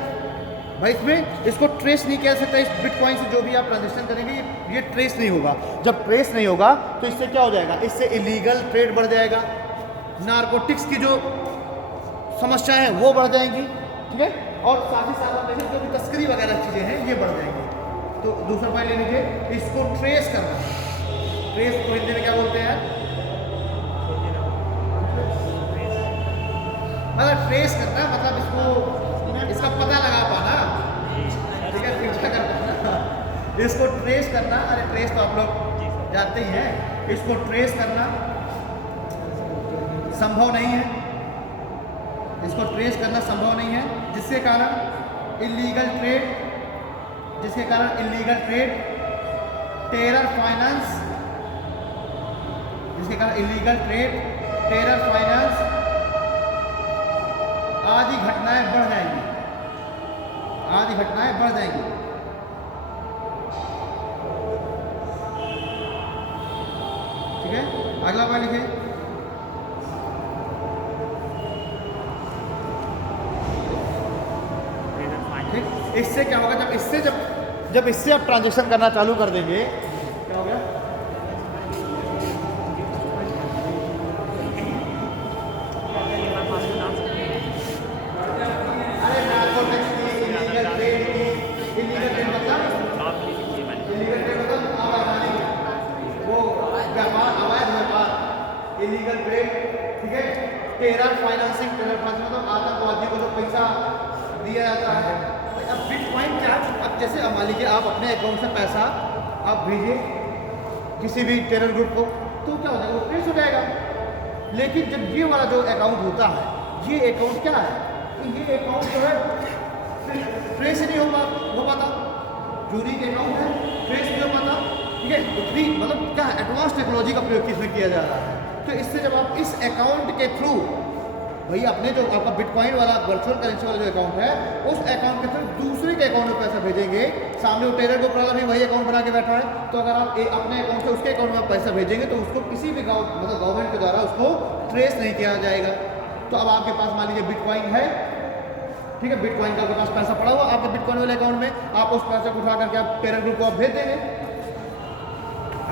भाई, इसमें इसको ट्रेस नहीं किया जा सकता। इस बिटकॉइन से जो भी आप ट्रांजेक्शन करेंगे ये ट्रेस नहीं होगा। जब ट्रेस नहीं होगा तो इससे क्या हो जाएगा, इससे इलीगल ट्रेड बढ़ जाएगा, नारकोटिक्स की जो समस्याएं हैं वो बढ़ जाएंगी। ठीक है, और साथ ही साथ आप देखें जो भी तस्करी वगैरह चीज़ें हैं ये बढ़ जाएंगी। तो दूसरा पॉइंट ले लीजिए, इसको ट्रेस करना। ट्रेस को हिंदी में क्या बोलते हैं, मतलब ट्रेस करना, मतलब इसका पता लगा पाना। ठीक है, पीछा कर पाना, इसको ट्रेस करना। अरे ट्रेस तो आप लोग जानते ही हैं, इसको ट्रेस करना संभव नहीं है, इसको ट्रेस करना संभव नहीं है, जिसके कारण इलीगल ट्रेड, टेरर फाइनेंस, आदि घटनाएं बढ़ जाएंगी, ठीक है, अगला पॉइंट लिखिए। ठीक, इससे क्या होगा, जब इससे आप ट्रांजेक्शन करना चालू कर देंगे, क्या हो गया, इलीगल ट्रेड। ठीक है, टेरर फाइनेंसिंग मतलब आतंकवादी को जो पैसा दिया जाता है। अब बिटकॉइन क्या है, अब जैसे मान लीजिए आप अपने अकाउंट से पैसा आप भेजिए किसी भी टेरर ग्रुप को, तो क्या हो जाएगा, वो ट्रेस हो जाएगा। लेकिन जब ये वाला जो अकाउंट होता है, ये अकाउंट क्या है, ये अकाउंट जो है ट्रेस नहीं हो पाता, यूनिक अकाउंट है, ट्रेस नहीं हो पाता। ठीक है, इतनी मतलब क्या एडवांस टेक्नोलॉजी का प्रयोग इसमें किया जा रहा है। तो इससे जब आप इस अकाउंट के थ्रू भाई अपने जो आपका बिटकॉइन वाला वर्चुअल करेंसी वाला जो अकाउंट है, उस अकाउंट के थ्रू दूसरे के अकाउंट में पैसा भेजेंगे, सामने वो टेरर ग्रुप वाला भी वही अकाउंट बना के बैठा है, तो अगर आप अपने अकाउंट से उसके अकाउंट में पैसा भेजेंगे तो उसको किसी भी मतलब गवर्नमेंट के द्वारा उसको ट्रेस नहीं किया जाएगा। तो अब आपके पास मान लीजिए बिटकॉइन है, ठीक है, बिटकॉइन का आपके पास पैसा पड़ा हुआ आपके बिटकॉइन वाले अकाउंट में, आप उस पैसे को उठा करके आप टेरर ग्रुप को आप भेज देंगे।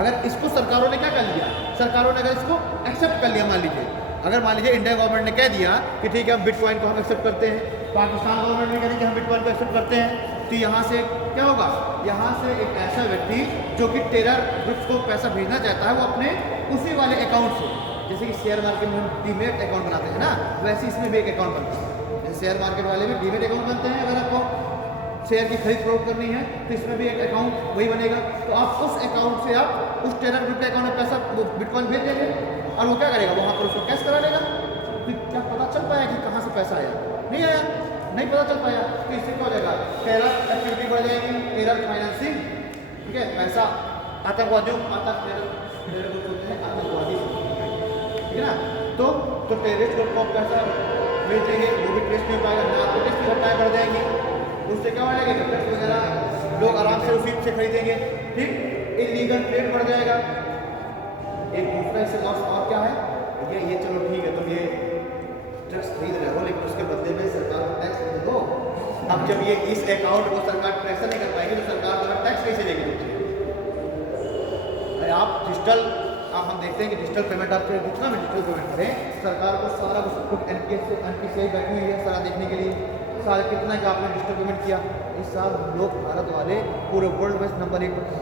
अगर इसको सरकारों ने क्या कर लिया, सरकारों ने अगर इसको एक्सेप्ट कर लिया, मान लीजिए अगर मान लीजिए इंडिया गवर्नमेंट ने कह दिया कि ठीक है हम बिटकॉइन को हम एक्सेप्ट करते हैं, पाकिस्तान गवर्नमेंट ने कह दिया कि हम बिटकॉइन को एक्सेप्ट करते हैं, तो यहाँ से क्या होगा, यहाँ से एक ऐसा व्यक्ति जो कि टेरर ग्रुप्स को पैसा भेजना चाहता है वो अपने उसी वाले अकाउंट से, जैसे कि शेयर मार्केट में हम डीमेट अकाउंट बनाते हैं ना, वैसे इसमें भी एक अकाउंट बनता है। जैसे शेयर मार्केट वाले में डीमेट अकाउंट बनते हैं, अगर आपको शेयर की खरीद फरोख्त करनी है तो इसमें भी एक अकाउंट वही बनेगा। तो आप उस अकाउंट से आप उस टेरर ग्रुप के अकाउंट में पैसा बिटकॉइन भेज देंगे और वो क्या करेगा, वहाँ पर उसको कैश करा लेगा। फिर क्या पता चल पाया कि कहाँ से पैसा आया, नहीं आया, नहीं पता चल पाया। तो इससे क्या हो जाएगा, टेरर एक्टिविटी बढ़ जाएगी, टेरर फाइनेंसिंग, ठीक है, पैसा आतंकवादियों टेरर ग्रुप होते हैं आतंकवादी, ठीक है ना। तो टेररिस्ट ग्रुप को पैसा भेजेंगे, वो भी ट्रेस नहीं हो पाएगा, नार्कोटिक्स की घटनाएं बढ़ जाएंगी, उससे क्या बढ़ेगा, ड्रग्स वगैरह लोग आराम से उसी से खरीदेंगे, ठीक, इलीगल ट्रेड बढ़ जाएगा। एक दूसरा इससे लॉस और क्या है, ये चलो ठीक है तुम ये ड्रग्स खरीद रहे हो लेकिन उसके बदले में सरकार को टैक्स दे दो। अब जब ये इस अकाउंट को सरकार प्रेशर नहीं कर पाएगी तो सरकार द्वारा टैक्स कैसे देगी तुमसे। आप डिजिटल, आप हम देखते हैं कि डिजिटल पेमेंट आप जितना भी डिजिटल पेमेंट करें, सरकार को सारा कुछ NPCI बैठी हुई है सारा देखने के लिए, सारा कितना कि आपने डिजिटल पेमेंट किया। इस साल लोग भारत वाले पूरे वर्ल्ड में नंबर 1 पर है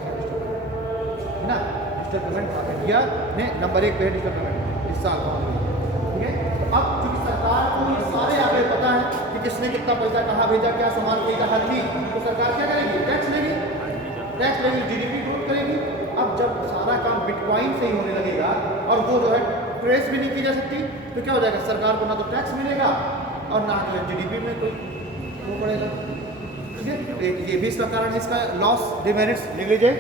ना, डिजिटल पेमेंट इंडिया ने नंबर 1 पे है डिजिटल पेमेंट इस साल, ठीक है। तो अब चूँकि सरकार को ये सारे आंकड़े पता है कि किसने कितना पैसा कहाँ भेजा, क्या सामान खरीदा, हर चीज़, तो सरकार क्या करेगी, टैक्स लेगी, GDP ग्रोथ करेगी। अब जब सारा काम बिटकॉइन से ही होने लगेगा और वो जो है ट्रेस भी नहीं की जा सकती, तो क्या हो जाएगा, सरकार को ना तो टैक्स मिलेगा और ना जो है GDP में कोई वो पड़ेगा, ठीक है। ये भी इसका कारण है, इसका लॉस डिमेरिट्स लिख लीजिए,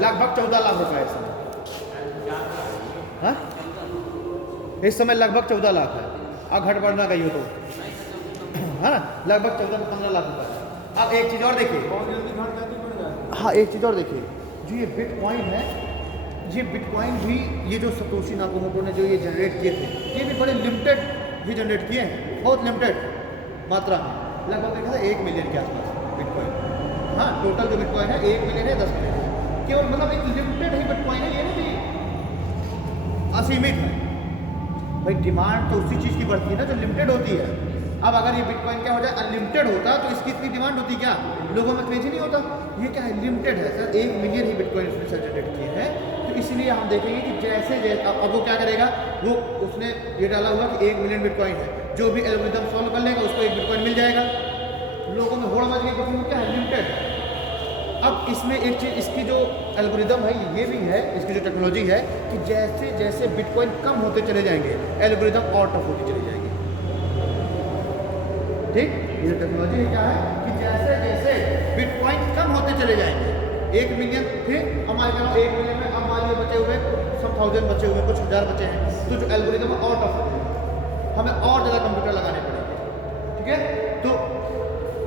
लगभग 14 लाख रुपए है हाँ? इस समय लगभग 14 लाख है, अब घट बढ़ना गई हो तो है ना, लगभग 14-15 लाख रुपए। अब एक चीज़ और देखिए, हाँ एक चीज़ और देखिए, जो ये बिटकॉइन है, ये बिटकॉइन भी ये जो सतोशी नाकामोटो ने जो ये जनरेट किए थे, ये भी बड़े लिमिटेड ही जनरेट किए हैं, बहुत लिमिटेड मात्रा में, लगभग देखा था 1 मिलियन के आसपास बिटकॉइन। हाँ टोटल जो बिटकॉइन है 1 मिलियन है, 10 मिलियन है, केवल मतलब एक लिमिटेड ही बिटकॉइन है, ये नहीं असीमित है। भाई डिमांड तो उसी चीज़ की बढ़ती है ना जो लिमिटेड होती है। अब अगर ये बिटकॉइन क्या हो जाए, अनलिमिटेड होता तो इसकी इतनी डिमांड होती, क्या लोगों में क्रेज ही नहीं होता। ये क्या है, लिमिटेड है सर, 1 मिलियन ही बिटकॉइन उसने सर जनरेट किए हैं, तो इसीलिए हम देखेंगे कि जैसे अब वो क्या करेगा, वो उसने ये डाला हुआ कि 1 मिलियन बिटकॉइन है, जो भी एल्गोरिथम सॉल्व कर लेगा उसको 1 बिटकॉइन मिल जाएगा। लोगों में होड़ मच गई क्योंकि वो क्या है, लिमिटेड है। अब इसमें एक चीज़, इसकी जो एल्गोरिदम है ये भी है, इसकी जो टेक्नोलॉजी है कि जैसे जैसे बिटकॉइन कम होते चले जाएंगे एल्गोरिदम और टफ होती चली जाएगी, ठीक। ये टेक्नोलॉजी क्या है कि जैसे जैसे बिटकॉइन कम होते चले जाएंगे, 1 मिलियन थे हमारे पास, 1 मिलियन में अब मान लीजिए बचे हुए सब 1000 बचे हुए, कुछ हज़ार बचे हैं, तो जो एल्गोरिदम है और टफ हो जाएगा, हमें और ज़्यादा कंप्यूटर लगाने पड़ेंगे, ठीक है। तो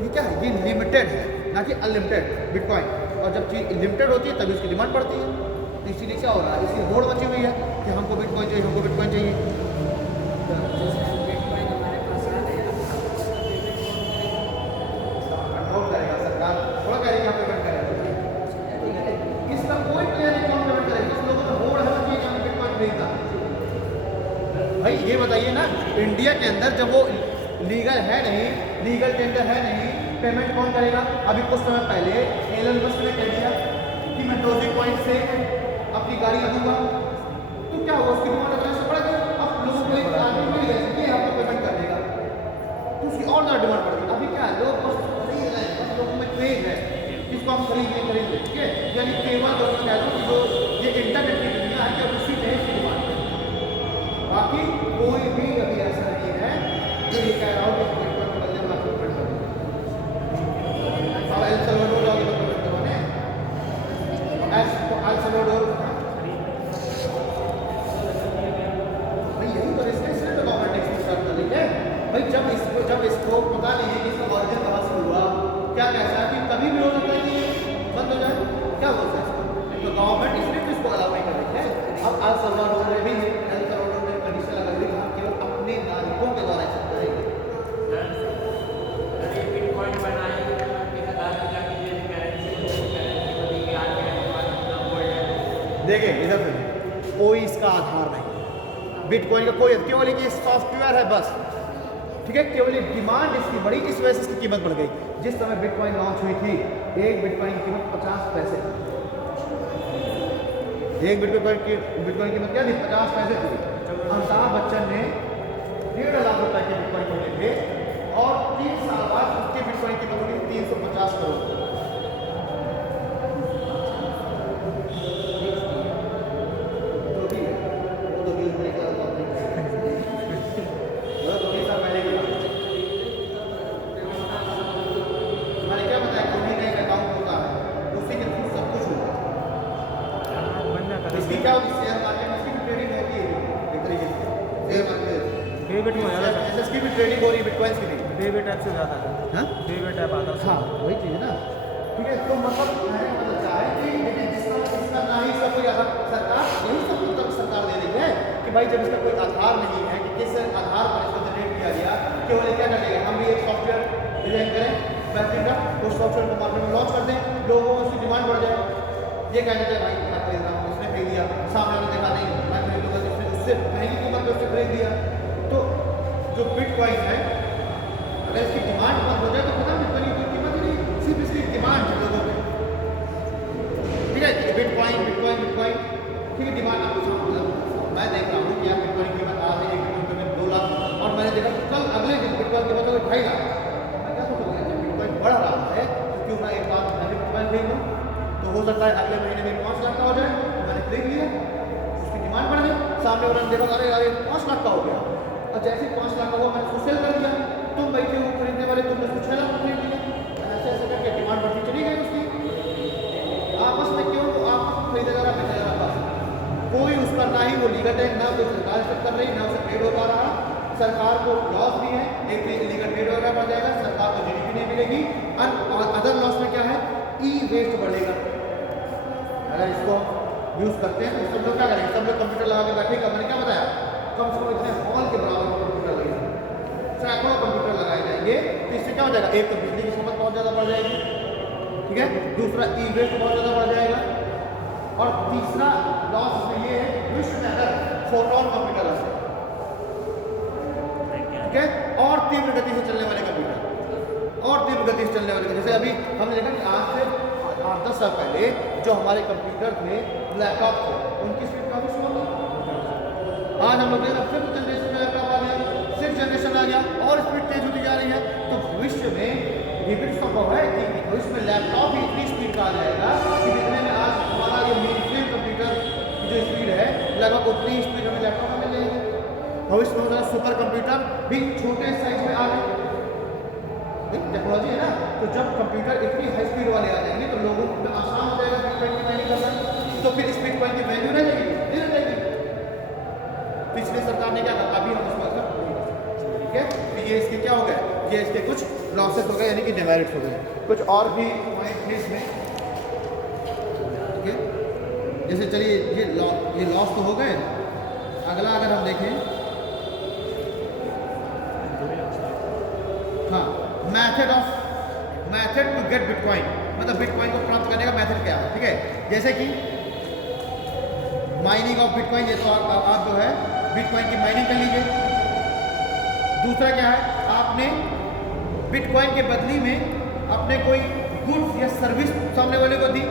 ये क्या है, ये लिमिटेड है ना कि अनलिमिटेड बिटकॉइन, और जब चीज़ लिमिटेड होती है तभी उसकी डिमांड बढ़ती है। तो इसीलिए क्या हो रहा है, इसकी होड़ मची हुई है कि हमको बिटकॉइन चाहिए, हमको बिटकॉइन चाहिए। कंट्रोल करेगा सरकार, थोड़ा करेगी हम पेमेंट करेंगे, इसका कोई प्लेयर नहीं कौन पेमेंट करेगा, उस लोगों को होड़ है कि हमें बिटकॉइन खरीदना। भाई ये बताइए ना, इंडिया के अंदर जब वो लीगल है नहीं, लीगल टेंडर है नहीं, पेमेंट कौन करेगा। अभी कुछ समय पहले एलन मस्क ने कह दिया कि मैं डोजीकॉइन से अपनी गाड़ी लगूंगा, तो क्या हुआ, उसकी डिमांड अचानक से बढ़ गई। अब लोगों को एक आदमी मिल गया कि आपको पेमेंट कर देगा, तो उसकी और ज़्यादा डिमांड बढ़ गई। अभी क्या है, लोग बस खरीद रहे हैं, बस लोगों में क्रेज है, जिसको हम खरीद, ठीक है। यानी केवल जो कह दो कि जो ये इंटरनेट की दुनिया है, कि उसी में इसकी डिमांड है, बाकी कोई भी अभी ऐसा नहीं है जो ये कह रहा हो कि एल सल्वाडोर जाओगे तो पेमेंट करवाने, एल सल्वाडोर भाई यही तो रिस्क है, तो गवर्नमेंट टैक्स स्टार्ट कर लेंगे भाई। जब इसको पता नहीं है कि इसका ऑरिजिन कहाँ से हुआ, क्या कैसा है, कि कभी भी हो सकता है कि बंद हो जाए, क्या बोलते हैं इसको, तो गवर्नमेंट इसलिए तो इसको अलाउ नहीं कर रही है। अब एल सल्वाडोर में भी एल सल्वाडोर में कंडीशन लगा हुई है, केवल अपने नागरिकों के द्वारा ऐसा करेंगे। देखिए इधर से कोई इसका आधार नहीं है। बिटकॉइन का कोई केवल एक सॉफ्टवेयर है बस, ठीक है। केवल एक डिमांड इसकी बढ़ी, इस वजह से इसकी कीमत बढ़ गई। जिस समय बिटकॉइन लॉन्च हुई थी, एक बिटकॉइन की कीमत 50 पैसे थी। एक बिटकॉइन की कीमत क्या थी? 50 पैसे थी। अमिताभ बच्चन ने 1.5 लाख रुपए के बिटकॉइन खरीदे थे और 3 साल बाद उसके बिटकॉइन की कीमत होगी 350 करोड़। क्या होती है शेयर मार्केट में, इसकी भी ट्रेडिंग होती है एक तरीके से शेयर मार्केट डेबिट में ज़्यादा इसकी भी ट्रेडिंग हो रही है बिटकॉइंस की भी। डेबिट ऐप से ज़्यादा है। हाँ डेबिट ऐप आता है। हाँ वही चीज़ है ना, ठीक है। तो मतलब कहने का मतलब क्या है कि देखिए जिसका ना ही इसका कोई आधार, सरकार यही सब उत्तर सरकार दे रही है कि भाई जब इसका कोई आधार नहीं है कि किस आधार पर इसको जनरेट किया गया, केवल क्या कर लेगा, हम भी एक सॉफ्टवेयर डिजाइन करें बेहतरीन का, उस सॉफ्टवेयर को मार्केट में लॉन्च कर दें, लोगों को उसकी डिमांड बढ़ जाए। ये कहने चाहिए भाई मैं खरीद रहा हूँ, उसने खरीद दिया, सामने वाले देखा नहीं मैं खरीद लूँगा, उससे महंगी कीमत पर उसने खरीद दिया। तो जो बिटकॉइन है अगर इसकी डिमांड बंद हो जाए तो पता बिटकॉइन की कोई कीमत ही नहीं, सिर्फ इसकी डिमांड है लोगों में, ठीक है। बिटकॉइन बिटकॉइन बिटकॉइन ठीक है, डिमांड आपको मैं देख रहा हूँ कि यार बिटकॉइन की कीमत आज है, एक बिटकॉइन में 2 लाख और मैंने देखा कल अगले दिन बिटकॉइन की कीमत हो गई 2.5 लाख। मैं क्या सोचूंगा जब बिटकॉइन बढ़ रहा है तो क्यों ना एक बार मैं बिटकॉइन खरीद लूँ, तो हो सकता है अगले महीने में 5 लाख का हो जाए, तो मैंने खरीद लिया, उसकी डिमांड बढ़ गई, सामने वाले ने देखा अरे यार 5 लाख का हो गया, और जैसे ही 5 लाख का हुआ मैंने उसको सेल कर दिया, तुम बैठे हो खरीदने वाले तुमने उसको 6 लाख में खरीद लिया, ऐसे ऐसे करके डिमांड बढ़ती चली गई उसकी। आपस में क्यों आपस में खरीदेगा ना बेचेगा, बस कोई उसका ना ही वो लीगल है, ना कोई सरकार एक्सेप्ट कर रही, ना उसे ट्रेड हो पा रहा, सरकार को लॉस भी है, एक लीगल ट्रेड वगैरह बढ़ जाएगा, सरकार को जीडीपी नहीं मिलेगी, और अदर लॉस में क्या है, ई वेस्ट बढ़ेगा। अगर इसको यूज़ करते हैं तो सब लोग क्या करेंगे, सब लोग कंप्यूटर लगा के बैठेगा, मैंने क्या बताया कम से कम इतने हॉल के बराबर कंप्यूटर लगेगा, सैकड़ों कंप्यूटर लगाए जाएंगे, तो इससे क्या हो जाएगा, एक तो बिजली की खपत बहुत ज़्यादा बढ़ जाएगी, ठीक है, दूसरा ई वेस्ट बहुत ज़्यादा बढ़ जाएगा, और तीसरा लॉस इसमें ये है विश्व में अगर फोटोन कंप्यूटर है, ठीक है, और तीव्र गति से चलने वाले कंप्यूटर, और तीव्र गति से चलने वाले, जैसे अभी हमने देखा कि आज से 8-10 साल पहले जो हमारे कंप्यूटर थे, लैपटॉप थे, उनकी स्पीड काफ़ी स्लो थी। आज हम लोग फिफ्थ जनरेशन में लैपटॉप आ गया, 6th जनरेशन आ गया, और स्पीड तेज होती जा रही है। तो भविष्य में ये भी संभव है कि भविष्य में लैपटॉप भी इतनी स्पीड का आ जाएगा कि जितने में आज हमारा ये मेन फ्रेम कंप्यूटर की जो स्पीड है लगभग उतनी स्पीड हमें लैपटॉप में मिल जाएगी। भविष्य में होगा सुपर कंप्यूटर भी छोटे साइज में आ गए, टेक्नोलॉजी है ना, तो जब कंप्यूटर इतनी हाई स्पीड वाले आ जाएंगे तो लोगों को आसान हो जाएगा बिटकॉइन की माइनिंग करना, तो फिर इस बिटकॉइन की वैल्यू रह जाएगी, नहीं रहेगी। पिछली सरकार ने क्या कहा, अभी हम उसको एक्सेप्ट नहीं कर सकते, ठीक है। तो ये इसके क्या हो गए, ये इसके कुछ लॉसेस हो गए, यानी कि डिमेरिट्स हो गए। कुछ और भी पॉइंट है इसमें, ठीक है, जैसे चलिए ये लॉस तो हो गए। अगला अगर हम देखें, हाँ, मेथड टू गेट बिटकॉइन, मतलब बिटकॉइन को प्राप्त करने का मेथड क्या है, ठीक है। जैसे कि माइनिंग ऑफ बिटकॉइन, ये तो आप जो है बिटकॉइन की माइनिंग कर लीजिए। दूसरा क्या है, आपने बिटकॉइन के बदली में अपने कोई गुड्स या सर्विस सामने वाले को दी,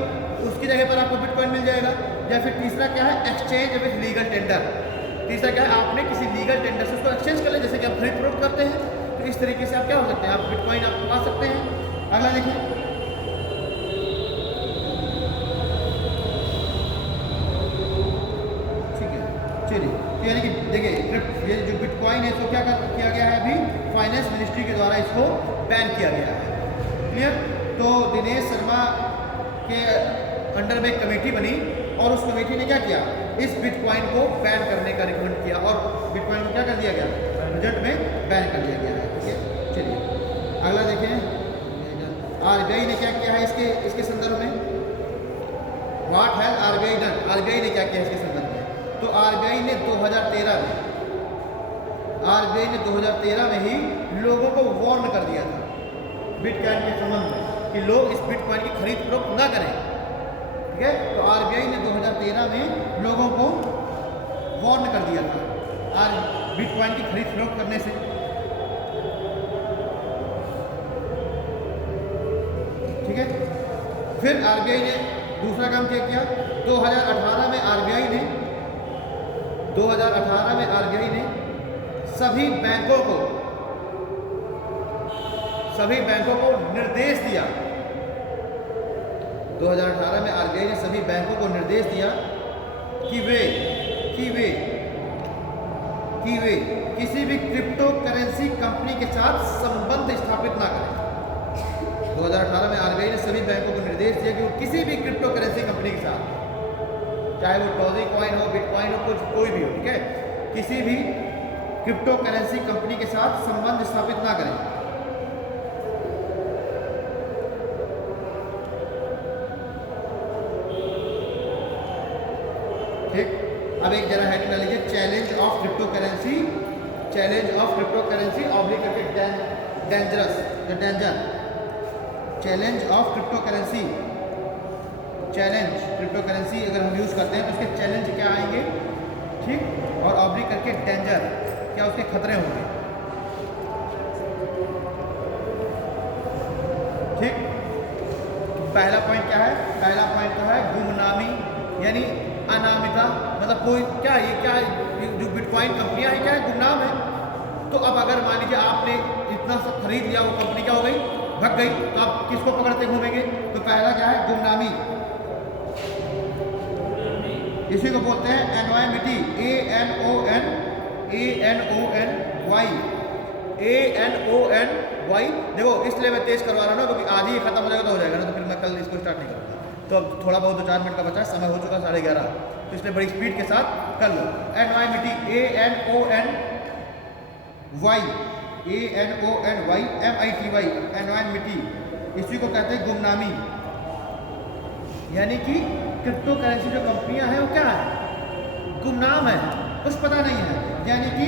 उसकी जगह पर आपको बिटकॉइन मिल जाएगा। या फिर तीसरा क्या है, एक्सचेंज विद लीगल टेंडर। तीसरा क्या है, आपने किसी लीगल टेंडर से उसको एक्सचेंज कर लिया, जैसे कि आप खरीद फरोख्त करते हैं, तो इस तरीके से आप क्या हो सकते हैं, आप बिटकॉइन आप पा सकते हैं। अगला देखिए, ठीक है, चलिए, तो यानी कि देखिए ये जो बिटकॉइन है इसको क्या किया गया है, अभी फाइनेंस मिनिस्ट्री के द्वारा इसको बैन किया गया है, क्लियर। तो दिनेश शर्मा के अंडर में एक कमेटी बनी और उस कमेटी ने क्या किया, इस बिटकॉइन को बैन करने का रिकमेंड किया और बिटकॉइन को क्या कर दिया गया, बजट में बैन कर दिया गया है, ठीक है। चलिए अगला देखें, आरबीआई ने क्या किया है इसके संदर्भ में, what has RBI done, RBI ने क्या किया इसके संदर्भ में। तो आरबीआई ने 2013 में ही लोगों को वार्न कर दिया था बिटकॉइन के संबंध में कि लोग इस बिटकॉइन की खरीद फरोख्त ना करें, ठीक है। तो आरबीआई ने 2013 में लोगों को वार्न कर दिया था आज बिटकॉइन की खरीद फरोख्त करने से। ठीक है, फिर आरबीआई ने दूसरा काम क्या किया, 2018 में आरबीआई ने सभी बैंकों को निर्देश दिया। 2018 में आरबीआई ने सभी बैंकों को निर्देश दिया कि वे किसी भी क्रिप्टो करेंसी कंपनी के साथ संबंध स्थापित ना करें। 2018 में आरबीआई ने सभी बैंकों को निर्देश दिया कि वो किसी भी क्रिप्टो करेंसी कंपनी के साथ, चाहे वो डॉजी कॉइन हो, बिटकॉइन हो, कुछ कोई भी हो, ठीक है, किसी भी क्रिप्टो करेंसी कंपनी के साथ संबंध स्थापित ना करें। ठीक, अब एक जरा हेडिंग डाल लीजिए, challenge of crypto currency oblique करके डेंजरस, जो danger, challenge of crypto currency, अगर हम यूज करते हैं तो उसके चैलेंज क्या आएंगे, ठीक, और ऑब्लिक करके डेंजर, क्या उसके खतरे होंगे। ठीक, पहला पॉइंट क्या है, पहला पॉइंट तो है गुमनामी, यानी अनामिका, मतलब कोई क्या ये जो बिटकॉइन कंपनियां हैं क्या है, गुमनाम है। तो अब अगर मान लीजिए आपने इतना सब खरीद लिया, वो कंपनी क्या हो गई, भग गई, तो आप किसको पकड़ते घूमेंगे। तो पहला क्या है, गुमनामी, इसी को बोलते हैं एनोनिमिटी, ANONY। देखो इसलिए मैं तेज करवा रहा हूँ ना, क्योंकि आज ही खत्म हो जाएगा तो हो जाएगा ना, तो फिर मैं कल इसको स्टार्ट नहीं करूँगा। तो अब थोड़ा बहुत 2-4 मिनट का बचा, समय हो चुका 11:30, तो इसलिए बड़ी स्पीड के साथ कर लो। एनोनिमिटी, ANONYMITY, एनोनिमिटी, इसी को कहते हैं गुमनामी, यानी कि क्रिप्टो करेंसी जो कंपनियां हैं वो क्या है, गुमनाम है, कुछ पता नहीं है, यानी कि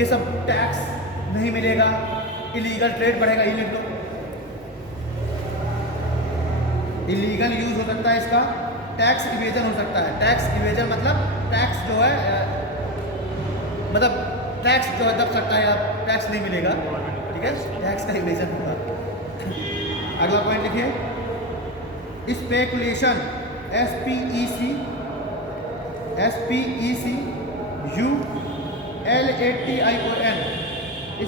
ये सब टैक्स नहीं मिलेगा, इलीगल ट्रेड बढ़ेगा, ये लिख लो, इलीगल यूज हो सकता है इसका, टैक्स इवेजन हो सकता है। टैक्स इवेजन मतलब टैक्स जो है दब सकता है, टैक्स नहीं मिलेगा, ठीक है, टैक्स का इवेजन होगा। अगला पॉइंट लिखिए, स्पेकुलेशन, SPECULATION,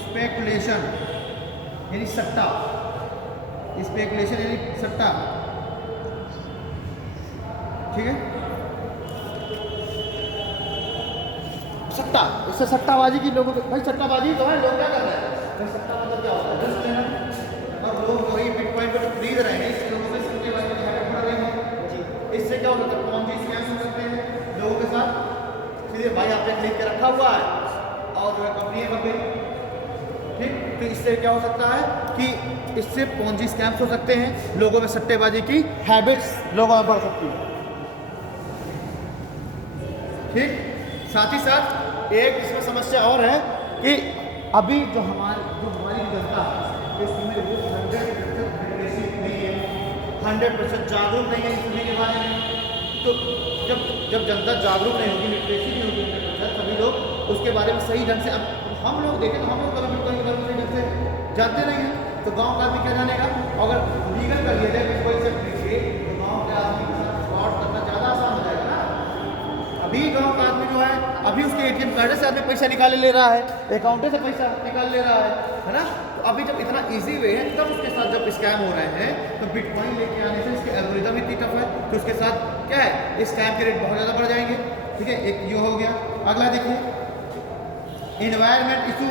स्पेकुलेशन यानी सट्टा, स्पेकुलेशन यानी सट्टा, ठीक है, सट्टा, इससे सट्टाबाजी की लोगों को, भाई सट्टाबाजी तो है, लोग क्या कर रहे हैं, भाई सट्टा मतलब क्या होता है, रिस्क लेना, और लोग वही बिटकॉइन को खरीद रहे हैं, इससे लोगों में सट्टेबाजी की हैबिट बढ़ रही है। इससे क्या हो सकता है, पॉन्जी स्कैम हो सकते हैं लोगों के साथ, फिर भाई आपने खरीद के रखा हुआ है और जो है कंपनी बन गई, ठीक, तो इससे क्या हो सकता है कि इससे पॉन्जी स्कैम्स हो सकते हैं, लोगों में सट्टेबाजी की हैबिट्स लोगों में बढ़ सकती है। ठीक, साथ ही साथ एक इसमें समस्या और है कि अभी जो हमारी जनता है, इसमें 100% नहीं है, 100% जागरूक नहीं है इस चीज़ के बारे में। तो जब जनता जागरूक नहीं होगी, लिटरेसी नहीं होगी 100%, सभी लोग उसके बारे में सही ढंग से, अब हम लोग देखें तो हम लोग कभी बिटकॉइन के बारे में सही ढंग से जानते नहीं हैं, तो गाँव का आदमी क्या जानेगा। अगर लीगल कर लिया जाए बिटकॉइन से लीजिए, तो गाँव के आदमी के साथ फ्रॉड करना ज़्यादा आसान हो जाएगा ना। अभी गाँव का आदमी जो है, अभी उसके ATM कार्ड से आदमी पैसा निकाल ले रहा है, अकाउंट से पैसा निकाल ले रहा है ना। तो अभी जब इतना इजी वे है, तब उसके साथ जब स्कैम हो रहे हैं, तो बिटकॉइन लेके आने से इसके एल्गोरिथम इतनी टफ है, तो उसके साथ क्या है, स्कैम के रेट बहुत ज़्यादा बढ़ जाएंगे। ठीक है, एक ये हो गया। अगला देखिए, environment issue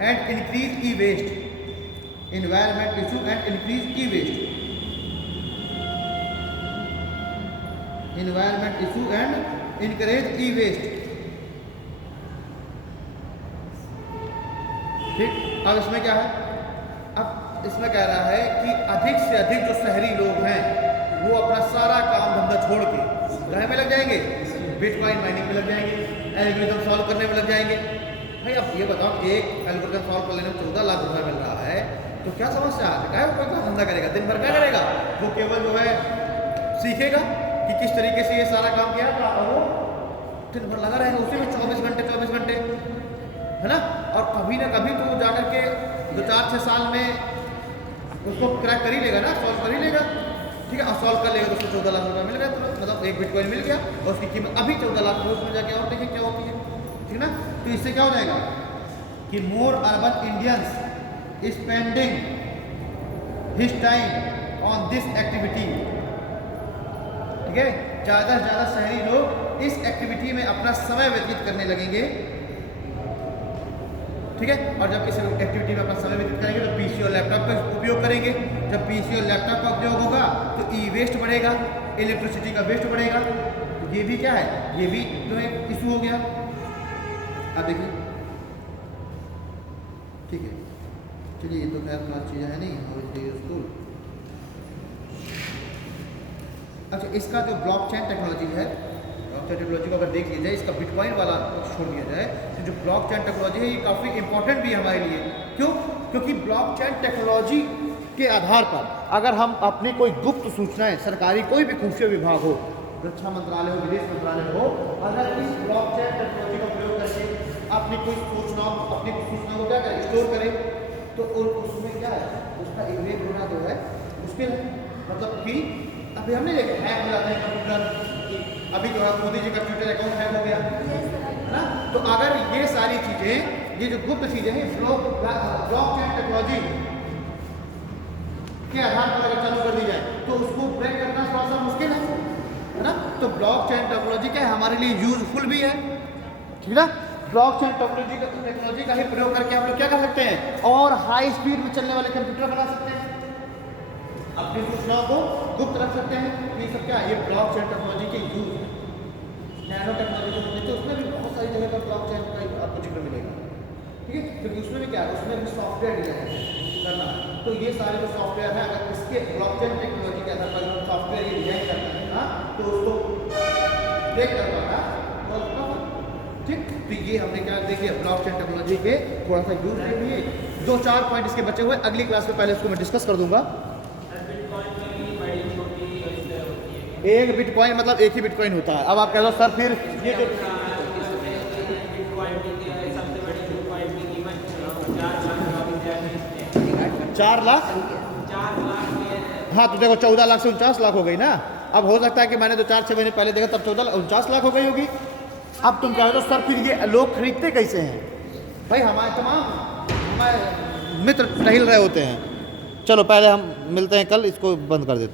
and increase e waste, environment issue and increase e waste, environment issue and encourage e waste. ठीक, अब इसमें क्या है, अब इसमें कह रहा है कि अधिक से अधिक जो शहरी लोग हैं वो अपना सारा काम धंधा छोड़ के घर में लग जाएंगे, बिटकॉइन माइनिंग में लग जाएंगे, एल्गोरिथम सॉल्व करने में लग जाएंगे। भाई अब ये बताओ, एक एल्गोरिथम सॉल्व कर लेने में 14 लाख रुपये मिल रहा है, तो क्या समस्या है, क्या कोई काम धंधा करेगा, दिन भर क्या करेगा, वो केवल जो है सीखेगा कि किस तरीके से ये सारा काम किया था, और वो दिन भर लगा रहेगा उसी में 24 घंटे, है ना। और कभी ना कभी तो वो जाकर के 2-4-6 साल में उसको क्रैक कर ही लेगा ना, सॉल्व कर ही लेगा, ठीक है। और सॉल्व कर लेगा तो उसको 14 लाख रुपये मिल गया, तो मतलब एक बिटकॉइन मिल गया और उसकी कीमत अभी 14 लाख रुपये, उसमें जाके और देखिए क्या होती है, ठीक ना। तो इससे क्या हो जाएगा कि more urban Indians spending his time on this activity, ठीक है। ज़्यादा से ज़्यादा शहरी लोग इस एक्टिविटी में अपना समय व्यतीत करने लगेंगे, ठीक है। और जब इस एक्टिविटी में अपना समय व्यतीत करेंगे तो पीसी और लैपटॉप का उपयोग करेंगे। जब पीसी और लैपटॉप का उपयोग होगा तो ई वेस्ट बढ़ेगा, इलेक्ट्रिसिटी का वेस्ट बढ़ेगा। तो ये भी क्या है, ये भी जो है इशू हो गया। अब देखिए, ठीक है, चलिए, ये तो खैर बात चीज़ है नहीं स्कूल। अच्छा, इसका जो ब्लॉकचेन टेक्नोलॉजी है, ब्लॉकचेन टेक्नोलॉजी को अगर देख लिया जाए, इसका बिटकॉइन वाला छोड़ दिया जाए, तो जो ब्लॉकचेन टेक्नोलॉजी है ये काफ़ी इंपॉर्टेंट भी है हमारे लिए। क्यों? क्योंकि ब्लॉकचेन टेक्नोलॉजी के आधार पर अगर हम अपनी कोई गुप्त सूचनाएं, सरकारी कोई भी खुफिया विभाग हो, रक्षा मंत्रालय हो, विदेश मंत्रालय हो, अगर इस ब्लॉकचेन टेक्नोलॉजी का प्रयोग करके अपनी कोई सूचनाओं को क्या करें, स्टोर करें, तो उसमें क्या है, उसका इवेट होना जो है मुश्किल है। मतलब कि अभी हमने देखा हैक हो जाता है कंप्यूटर, अभी जो है मोदी जी का ट्विटर अकाउंट हैक हो गया, है ना। तो अगर ये सारी चीज़ें, ये जो गुप्त चीज़ें हैं, ब्लॉकचेन टेक्नोलॉजी के आधार पर अगर चालू कर दी जाए तो उसको ब्रेक करना थोड़ा सा मुश्किल है ना। तो ब्लॉकचेन टेक्नोलॉजी क्या है, हमारे लिए यूजफुल भी है, ठीक है। ब्लॉकचेन टेक्नोलॉजी का ही प्रयोग करके हम लोग क्या कर सकते हैं, और हाई स्पीड में चलने वाले कंप्यूटर बना सकते हैं, अपनी सूचनाओं को गुप्त रख सकते हैं। ये सब क्या है, ये ब्लॉकचेन टेक्नोलॉजी के यूज है। नैनो टेक्नोलॉजी को देखते हैं, उसमें भी बहुत सारी जगह पर ब्लॉकचेन का आपको जिक्र मिलेगा, ठीक है। क्योंकि उसमें भी क्या है, उसमें भी सॉफ्टवेयर डिजाइन करना है। तो ये सारे जो सॉफ्टवेयर है, अगर इसके ब्लॉकचेन टेक्नोलॉजी के आधार पर सॉफ्टवेयर ये डिजाइन करना है ना, तो उसको ब्रेक कर पाना बहुत टफ, ठीक। तो ये हमने क्या देखिए, ब्लॉकचेन टेक्नोलॉजी के थोड़ा सा यूज देख लिए। 2-4 पॉइंट इसके बचे हुए, अगली क्लास में पहले इसको मैं डिस्कस कर दूंगा। एक बिटकॉइन मतलब एक ही बिटकॉइन होता है। अब आप कह दो सर फिर ये तो 4 लाख, हाँ, तो देखो 14 लाख से 49 लाख हो गई ना। अब हो सकता है कि मैंने तो 4-6 महीने पहले देखा तब 49 लाख हो गई होगी। अब तुम कह दो सर फिर ये लोग खरीदते कैसे हैं? भाई हमारे तमाम मित्र टहल रहे होते हैं। चलो पहले हम मिलते हैं कल, इसको बंद कर देते हैं।